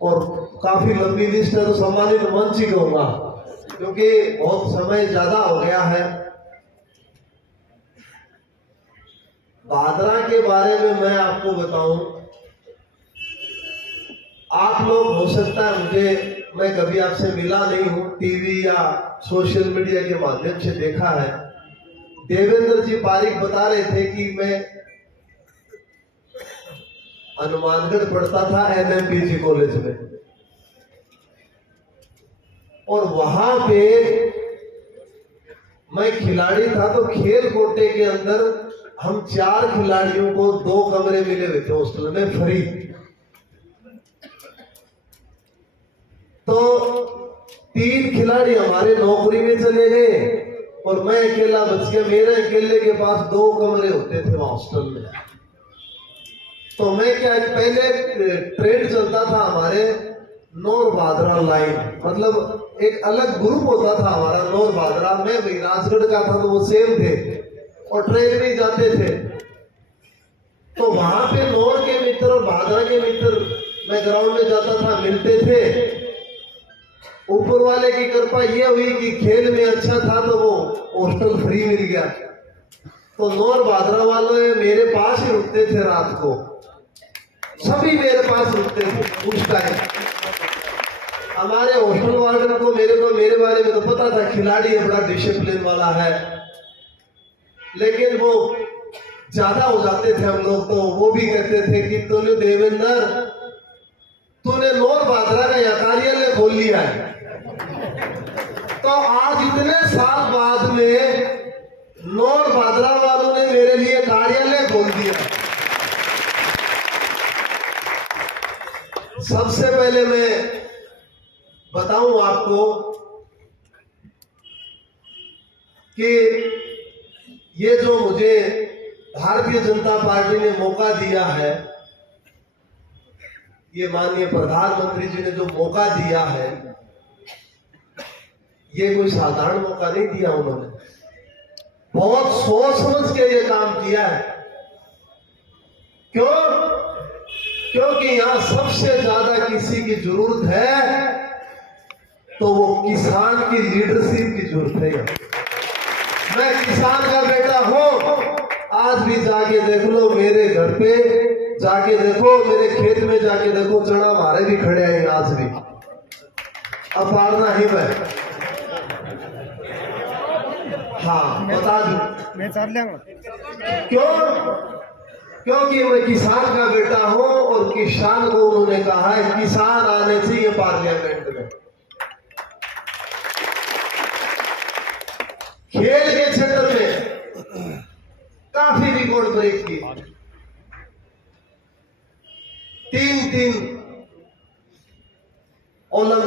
और काफी लंबी लिस्ट है, तो सम्मानित मंच ही कहूंगा क्योंकि बहुत समय ज्यादा हो गया है। भादरा के बारे में मैं आपको बताऊं, आप लोग हो सकता है मैं कभी आपसे मिला नहीं हूं, टीवी या सोशल मीडिया के माध्यम से देखा है। देवेंद्र जी पारिक बता रहे थे कि मैं हनुमानगढ़ पढ़ता था एनएमपीजी कॉलेज में, और वहां पे मैं खिलाड़ी था, तो खेल कोटे के अंदर हम 4 खिलाड़ियों को 2 कमरे मिले हुए थे हॉस्टल में फ्री। तो 3 खिलाड़ी हमारे नौकरी में चले गए और मैं अकेला बच गया। मेरे अकेले के पास 2 कमरे होते थे हॉस्टल में। तो मैं क्या, पहले ट्रेन चलता था हमारे नौर बादरा लाइन, मतलब एक अलग ग्रुप होता था हमारा नौर बादरा। मैं भी राजगढ़ का था तो वो सेम थे और ट्रेन में जाते थे। तो वहां पे नौर के मित्र और बादरा के मित्र मैं ग्राउंड में जाता था, मिलते थे। ऊपर वाले की कृपा ये हुई कि खेल में अच्छा था तो वो हॉस्टल फ्री मिल गया। तो नौर बादरा वाले मेरे पास ही रुकते थे रात को, सभी मेरे पास रुकते थे उस टाइम। हमारे हॉस्टल वार्डन को मेरे बारे में तो पता था, खिलाड़ी है, बड़ा डिसिप्लिन वाला है, लेकिन वो ज्यादा हो जाते थे हम लोग। तो वो भी कहते थे कि तूने देवेंद्र, तूने नौर बादरा का यह कार्यालय खोल लिया है। तो आज इतने साल बाद में नौर बादरा वालों ने मेरे लिए कार्यालय खोल दिया। सबसे पहले मैं बताऊं आपको कि ये जो मुझे भारतीय जनता पार्टी ने मौका दिया है, ये माननीय प्रधानमंत्री जी ने जो मौका दिया है, ये कोई साधारण मौका नहीं दिया। उन्होंने बहुत सोच समझ के ये काम किया है। क्यों? क्योंकि यहां सबसे ज्यादा किसी की जरूरत है तो वो किसान की लीडरशिप की जरूरत है। मैं किसान का बेटा हूं। आज भी जाके देख लो मेरे घर पे, जाके देखो मेरे खेत में, जाके देखो चना हमारे भी खड़े हैं आज भी। अब पारना ही मैं, हाँ बता दू मैं क्यों? क्योंकि मैं किसान का बेटा हूं और किसान को उन्होंने कहा है किसान आने चाहिए पार्लियामेंट में। खेल के क्षेत्र में काफी रिकॉर्ड ब्रेक की। 3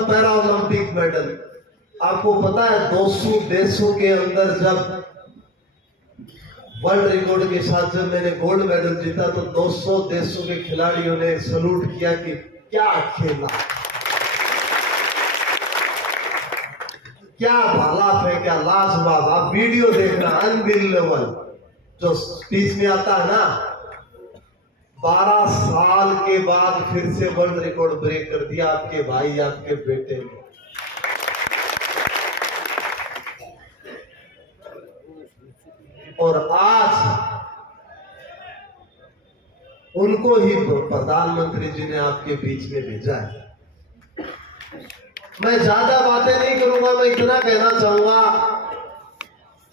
पैरा ओलंपिक मेडल। आपको पता है 200 देशों के अंदर जब वर्ल्ड रिकॉर्ड के साथ जब मैंने गोल्ड मेडल जीता तो 200 देशों के खिलाड़ियों ने सलूट किया कि क्या खेला, क्या भाला फेंका, लाजवाब। आप वीडियो देखना, अनबिलीवेबल जो स्पीच में आता है ना। 12 साल के बाद फिर से वर्ल्ड रिकॉर्ड ब्रेक कर दिया आपके भाई, आपके बेटे ने। और आज उनको ही प्रधानमंत्री जी ने आपके बीच में भेजा है। मैं ज्यादा बातें नहीं करूंगा, मैं इतना कहना चाहूंगा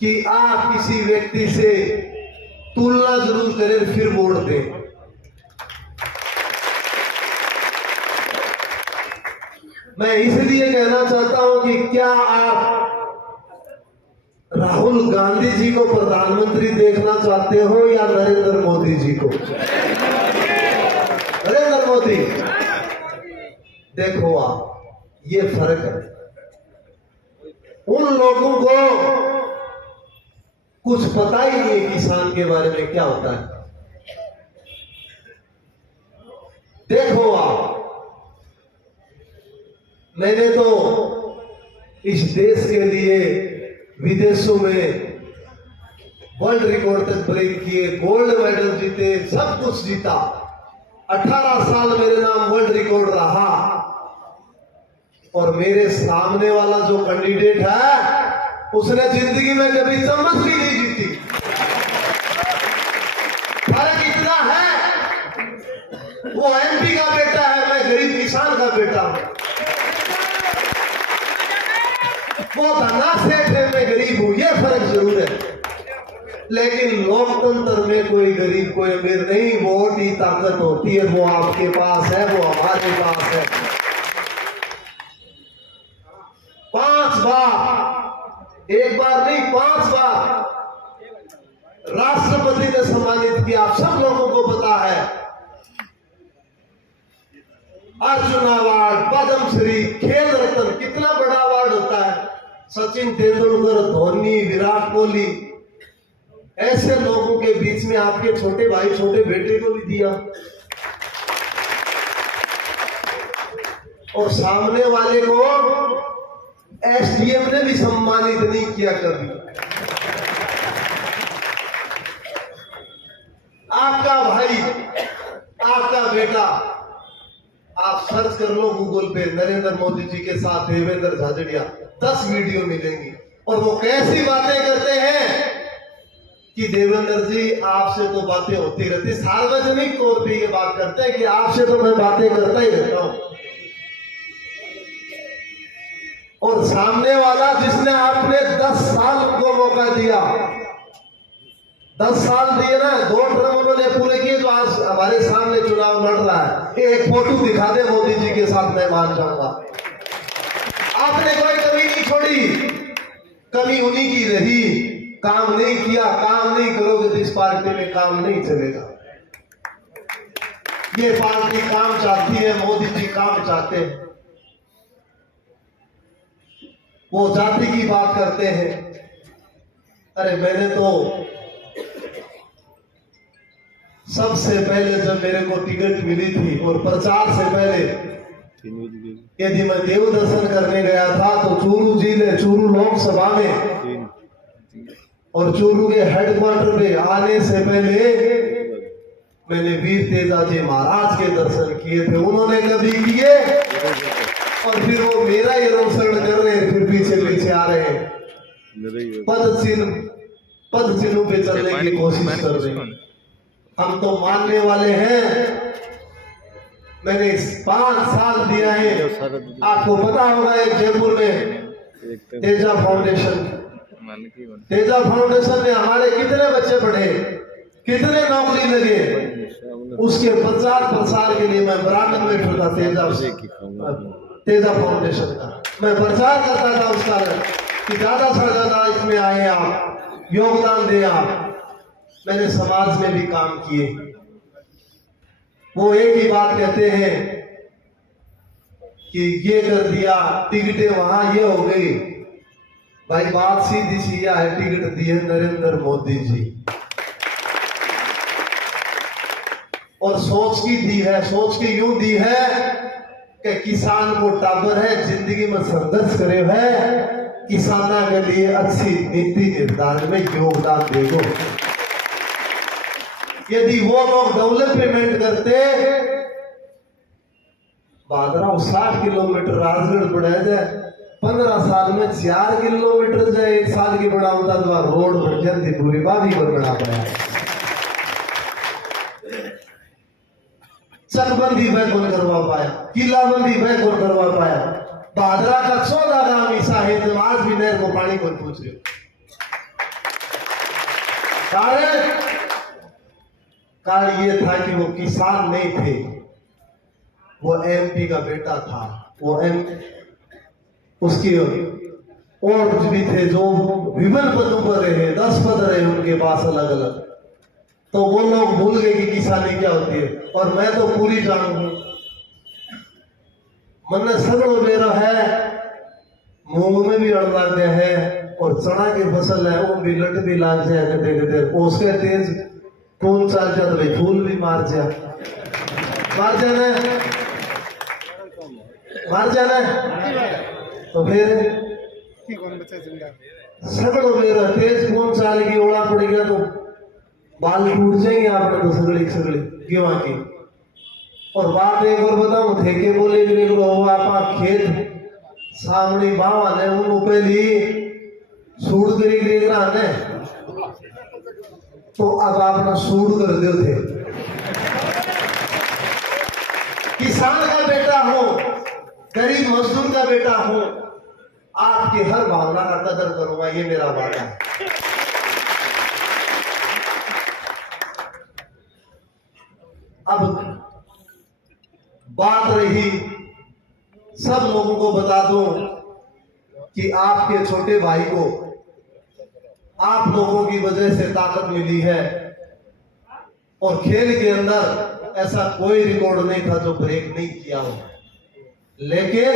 कि आप किसी व्यक्ति से तुलना जरूर करें फिर वोट दें। मैं इसलिए कहना चाहता हूं कि क्या आप राहुल गांधी जी को प्रधानमंत्री देखना चाहते हो या नरेंद्र मोदी जी को? नरेंद्र मोदी। देखो आप, ये फर्क है। उन लोगों को कुछ पता ही नहीं है किसान के बारे में क्या होता है। देखो आप, मैंने तो इस देश के लिए विदेशों में वर्ल्ड रिकॉर्ड तक ब्रेक किए, गोल्ड मेडल जीते, सब कुछ जीता। 18 साल मेरे नाम वर्ल्ड रिकॉर्ड रहा। और मेरे सामने वाला जो कैंडिडेट है उसने जिंदगी में कभी चम्मच भी नहीं जीती। फर्क इतना है, वो एमपी का बेटा है, मैं गरीब किसान का बेटा हूं। वो धना सेठ है, मैं गरीब हूं, ये फर्क जरूर है। लेकिन लोकतंत्र में कोई गरीब कोई अमीर नहीं, वोट ही ताकत होती है। वो आपके पास है, वो हमारे पास है। 5 बार, एक बार नहीं 5 बार राष्ट्रपति ने सम्मानित किया। आप सब लोगों को पता है। अर्जुन अवार्ड, पद्मश्री, खेल रत्न, कितना बड़ा अवार्ड होता है। सचिन तेंदुलकर, धोनी, विराट कोहली, ऐसे लोगों के बीच में आपके छोटे भाई छोटे बेटे को भी दिया, और सामने वाले को एसडीएम ने भी सम्मानित नहीं किया कभी। आपका भाई, आपका बेटा, आप सर्च कर लो गूगल पे, नरेंद्र मोदी जी के साथ देवेंद्र झाझड़िया, 10 वीडियो मिलेंगी। और वो कैसी बातें करते हैं कि देवेंद्र जी आपसे तो बातें होती रहती, सार्वजनिक तौर पे ये बात करते हैं कि आपसे तो मैं बातें करता ही रहता हूं। और सामने वाला जिसने आपने 10 साल को मौका दिया, 10 साल दिए ना, 2 टर्म उन्होंने पूरे किए, जो आज हमारे सामने चुनाव लड़ रहा है, एक फोटो दिखा दे मोदी जी के साथ, मैं मान जाऊंगा। आपने कोई कमी नहीं छोड़ी, कमी उन्हीं की रही, काम नहीं किया। काम नहीं करोगे तो इस पार्टी में काम नहीं चलेगा। ये पार्टी काम चाहती है, मोदी जी काम चाहते हैं। वो जाति की बात करते हैं। अरे मैंने तो सबसे पहले जब मेरे को टिकट मिली थी और प्रचार से पहले यदि मैं देव दर्शन करने गया था तो चूरू जिले, चूरू लोकसभा में और चूरू के हेडक्वार्टर पे आने से पहले मैंने वीर तेजाजी महाराज के दर्शन किए थे। उन्होंने कभी किए और फिर वो मेरा ही अनुसरण कर रहे हैं, फिर पीछे पीछे आ रहे हैं, पद चिन्हों पे चलने की कोशिश कर रहे हैं। हम तो मानने वाले हैं। मैंने 5 साल दिया है। आपको पता होगा एक जयपुर में तेजा फाउंडेशन, तेजा फाउंडेशन में हमारे कितने बच्चे पढ़े, कितने नौकरी लगे, उसके प्रचार प्रसार के लिए मैं ब्राह्मण बैठा था तेजा फाउंडेशन का। मैं प्रचार करता था उसका कि ज्यादा से ज्यादा इसमें आए, आप योगदान दें। आप मैंने समाज में भी काम किए। वो एक ही बात कहते हैं कि ये कर दिया, टिकटें वहां ये हो गई। भाई बात सीधी सी है, टिकट दी है नरेंद्र मोदी जी और सोच की दी है। सोच की यूं दी है कि किसान को टाबर है, जिंदगी में संघर्ष करे है, किसानों के लिए अच्छी नीति निर्धारण में योगदान दे दो। यदि वो लोग डेवलपमेंट करते, बादरा 60 किलोमीटर राजगढ़ बढ़ा जाए, 15 साल में 4 किलोमीटर जाए, 1 साल की बड़ा होता तो रोड बन जाती पूरी, बाबी पर बना पड़ा। चकबंदी वह कौन करवा पाया, किलाबंदी वह कौन करवा पाया। बादरा का 14 गांव ऐसा है जो आज भी नहर को पानी कौन पूछ रहे। कारण ये था कि वो किसान नहीं थे, वो एमपी का बेटा था। वो उसके और भी थे जो विभिन्न पदों पर रहे, 10 पद रहे उनके पास अलग अलग। तो वो लोग भूल गए कि किसानी क्या होती है। और मैं तो पूरी जानू हूं, मन सगड़ो मेरा है, मूंग में भी अड़ लग गया है और चना की फसल है, वो भी लट भी लाग जाए कदे कदे। उसके तेज कौन चाल जा तो भाई फूल भी मार जाना, मार जाना। तो फिर सगड़ो मेरा तेज कौन चाल की ओला पड़ गया तो बाल टूट जाएंगे आपने तो सगड़ी सगड़ी क्यों आके। और बात एक और बताऊं, ठेके बोले कि वो आप खेत सामने बावा ने उन पहली सूट करी लेकर ने तो अब आपने सूट कर दो थे। किसान का बेटा हो, गरीब मजदूर का बेटा हो, आपकी हर भावना का कदर करूंगा, ये मेरा वादा है। अब बात रही, सब लोगों को बता दूं कि आपके छोटे भाई को आप लोगों की वजह से ताकत मिली है। और खेल के अंदर ऐसा कोई रिकॉर्ड नहीं था जो ब्रेक नहीं किया हो। लेकिन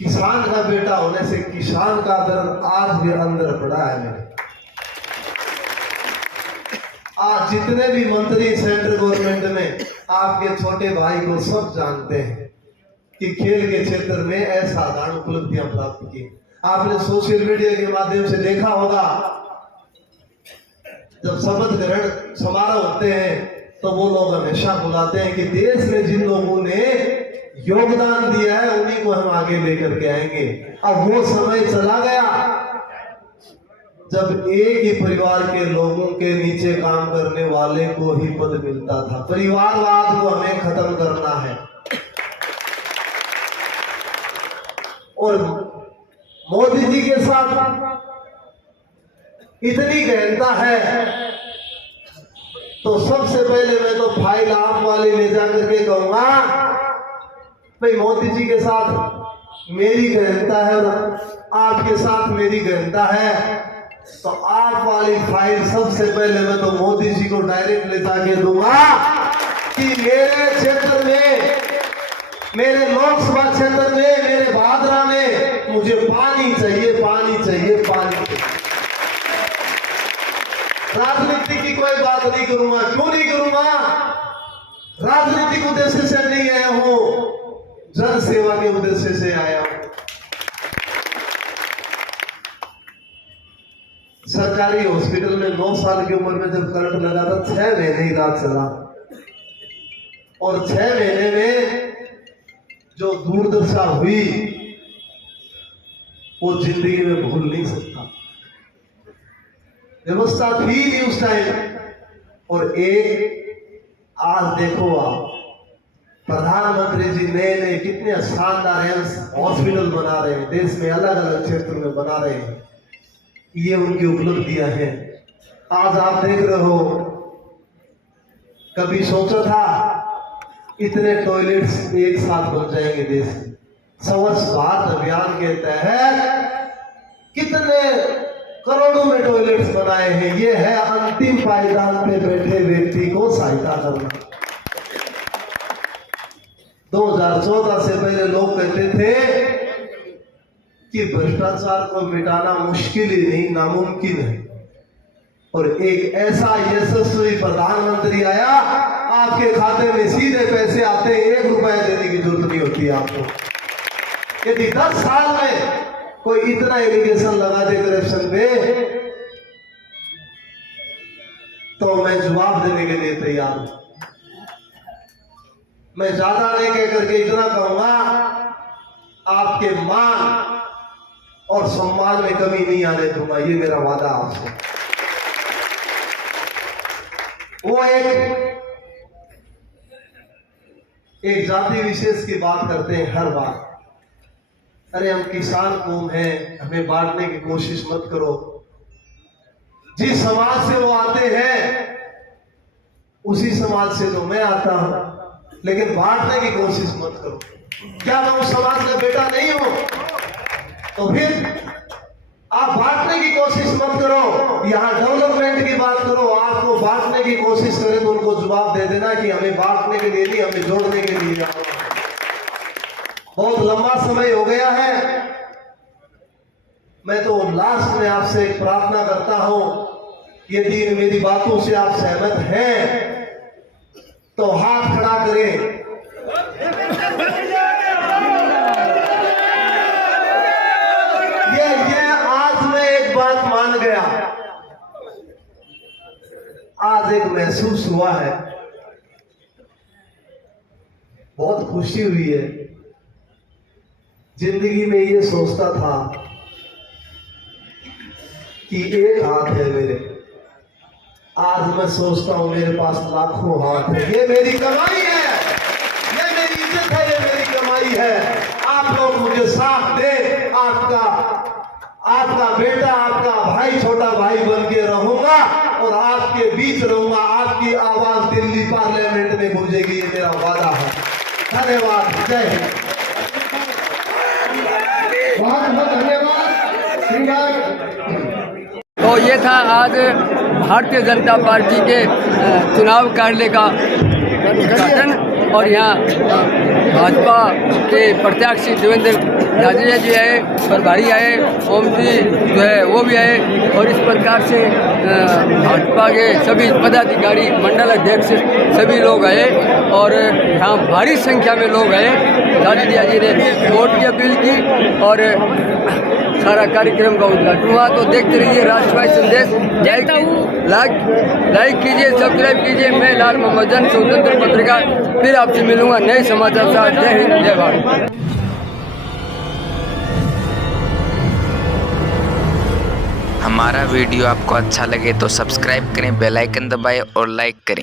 किसान का बेटा होने से किसान का दर्द आज भी अंदर पड़ा है मेरे। आज जितने भी मंत्री सेंट्रल गवर्नमेंट में आपके छोटे भाई को सब जानते हैं कि खेल के क्षेत्र में असाधारण उपलब्धियां प्राप्त की। आपने सोशल मीडिया के माध्यम से देखा होगा, जब शपथ ग्रहण समारोह होते हैं तो वो लोग हमेशा बुलाते हैं कि देश में जिन लोगों ने योगदान दिया है उन्हीं को हम आगे लेकर के आएंगे। अब वो समय चला गया जब एक ही परिवार के लोगों के नीचे काम करने वाले को ही पद मिलता था। परिवारवाद को हमें खत्म करना है। और मोदी जी के साथ इतनी गहनता है तो सबसे पहले मैं तो फाइल आप वाली ले जाकर के कहूंगा भाई मोदी जी के साथ मेरी गहनता है और आपके साथ मेरी गहनता है, तो आप वाली फाइल सबसे पहले मैं तो मोदी जी को डायरेक्ट ले जाके दूंगा कि मेरे क्षेत्र में, मेरे लोकसभा क्षेत्र में, मेरे भादरा में मुझे पानी चाहिए, पानी चाहिए, पानी चाहिए। राजनीति की कोई बात नहीं करूंगा। क्यों नहीं करूंगा? राजनीतिक उद्देश्य से नहीं आया हूं, जन सेवा के उद्देश्य से आया हूं। सरकारी हॉस्पिटल में 9 साल की उम्र में जब करंट लगा था 6 महीने इलाज चला, और 6 महीने में जो दुर्दशा हुई वो जिंदगी में भूल नहीं सकता। व्यवस्था थी नहीं उस टाइम। और एक आज देखो आप, प्रधानमंत्री जी नए नए कितने शानदार एम्स हॉस्पिटल बना रहे हैं, देश में अलग अलग क्षेत्र में बना रहे हैं। ये उनकी उपलब्धियां हैं। आज आप देख रहे हो, कभी सोचा था इतने टॉयलेट्स एक साथ बन जाएंगे देश में? स्वच्छ भारत अभियान के तहत कितने करोड़ों में टॉयलेट्स बनाए हैं। ये है अंतिम पायदान पे बैठे व्यक्ति को सहायता करना। 2014 से पहले लोग कहते थे कि भ्रष्टाचार को मिटाना मुश्किल ही नहीं, नामुमकिन है। और एक ऐसा यशस्वी प्रधानमंत्री आया, आपके खाते में सीधे पैसे आते हैं, 1 रुपया देने की जरूरत नहीं होती आपको। यदि 10 साल में कोई इतना इरिगेशन लगा दे करप्शन पे, तो मैं जवाब देने के लिए तैयार हूं। मैं ज्यादा नहीं कह करके इतना कहूंगा, आपके मान और सम्मान में कमी नहीं आने दूंगा, ये मेरा वादा आपसे। वो एक जाति विशेष की बात करते हैं हर बार। अरे हम किसान कौम हैं, हमें बांटने की कोशिश मत करो। जिस समाज से वो आते हैं उसी समाज से तो मैं आता हूं, लेकिन बांटने की कोशिश मत करो। क्या मैं उस समाज का बेटा नहीं हूं? तो फिर आप बांटने की कोशिश मत करो। यहां डेवलपमेंट की बात करो, आपको बांटने की कोशिश करें तो उनको जवाब दे देना कि हमें बांटने के लिए नहीं, हमें जोड़ने के लिए। बहुत लंबा समय हो गया है। मैं तो लास्ट में आपसे एक प्रार्थना करता हूं, यदि इन मेरी बातों से आप सहमत हैं तो हाथ खड़ा करें। ये आज मैं एक बात मान गया, आज एक महसूस हुआ है, बहुत खुशी हुई है। जिंदगी में ये सोचता था कि एक हाथ है मेरे, आज मैं सोचता हूं मेरे पास लाखों हाथ है। ये मेरी कमाई है, ये मेरी इज्जत है, ये मेरी कमाई है। आप लोग मुझे साथ दे, आपका बेटा, आपका भाई, छोटा भाई बन के रहूंगा और आपके बीच रहूंगा। आपकी आवाज दिल्ली पार्लियामेंट में गूंजेगी, ये मेरा वादा है। धन्यवाद, जय हिंद। बहुत बहुत धन्यवाद। तो ये था आज भारतीय जनता पार्टी के चुनाव कार्यालय का उद्घाटन। और यहाँ भाजपा के प्रत्याशी देवेंद्र झाझड़िया जी आए, प्रभारी आए, ओम जी जो है वो भी आए और इस प्रकार से भाजपा के सभी पदाधिकारी, मंडल अध्यक्ष सभी लोग आए और यहाँ भारी संख्या में लोग आए। झाझड़िया जी ने वोट की अपील की और सारा कार्यक्रम का उद्घाटन हुआ। तो देखते रहिए राष्ट्रवादी संदेश। लाइक कीजिए, सब्सक्राइब कीजिए। मैं लाल मोहम्मद जन, स्वतंत्र पत्रकार, फिर आपसे मिलूंगा नए समाचार साथ। जय हिंद, जय भारत। हमारा वीडियो आपको अच्छा लगे तो सब्सक्राइब करें, बेल आइकन दबाएं और लाइक करें।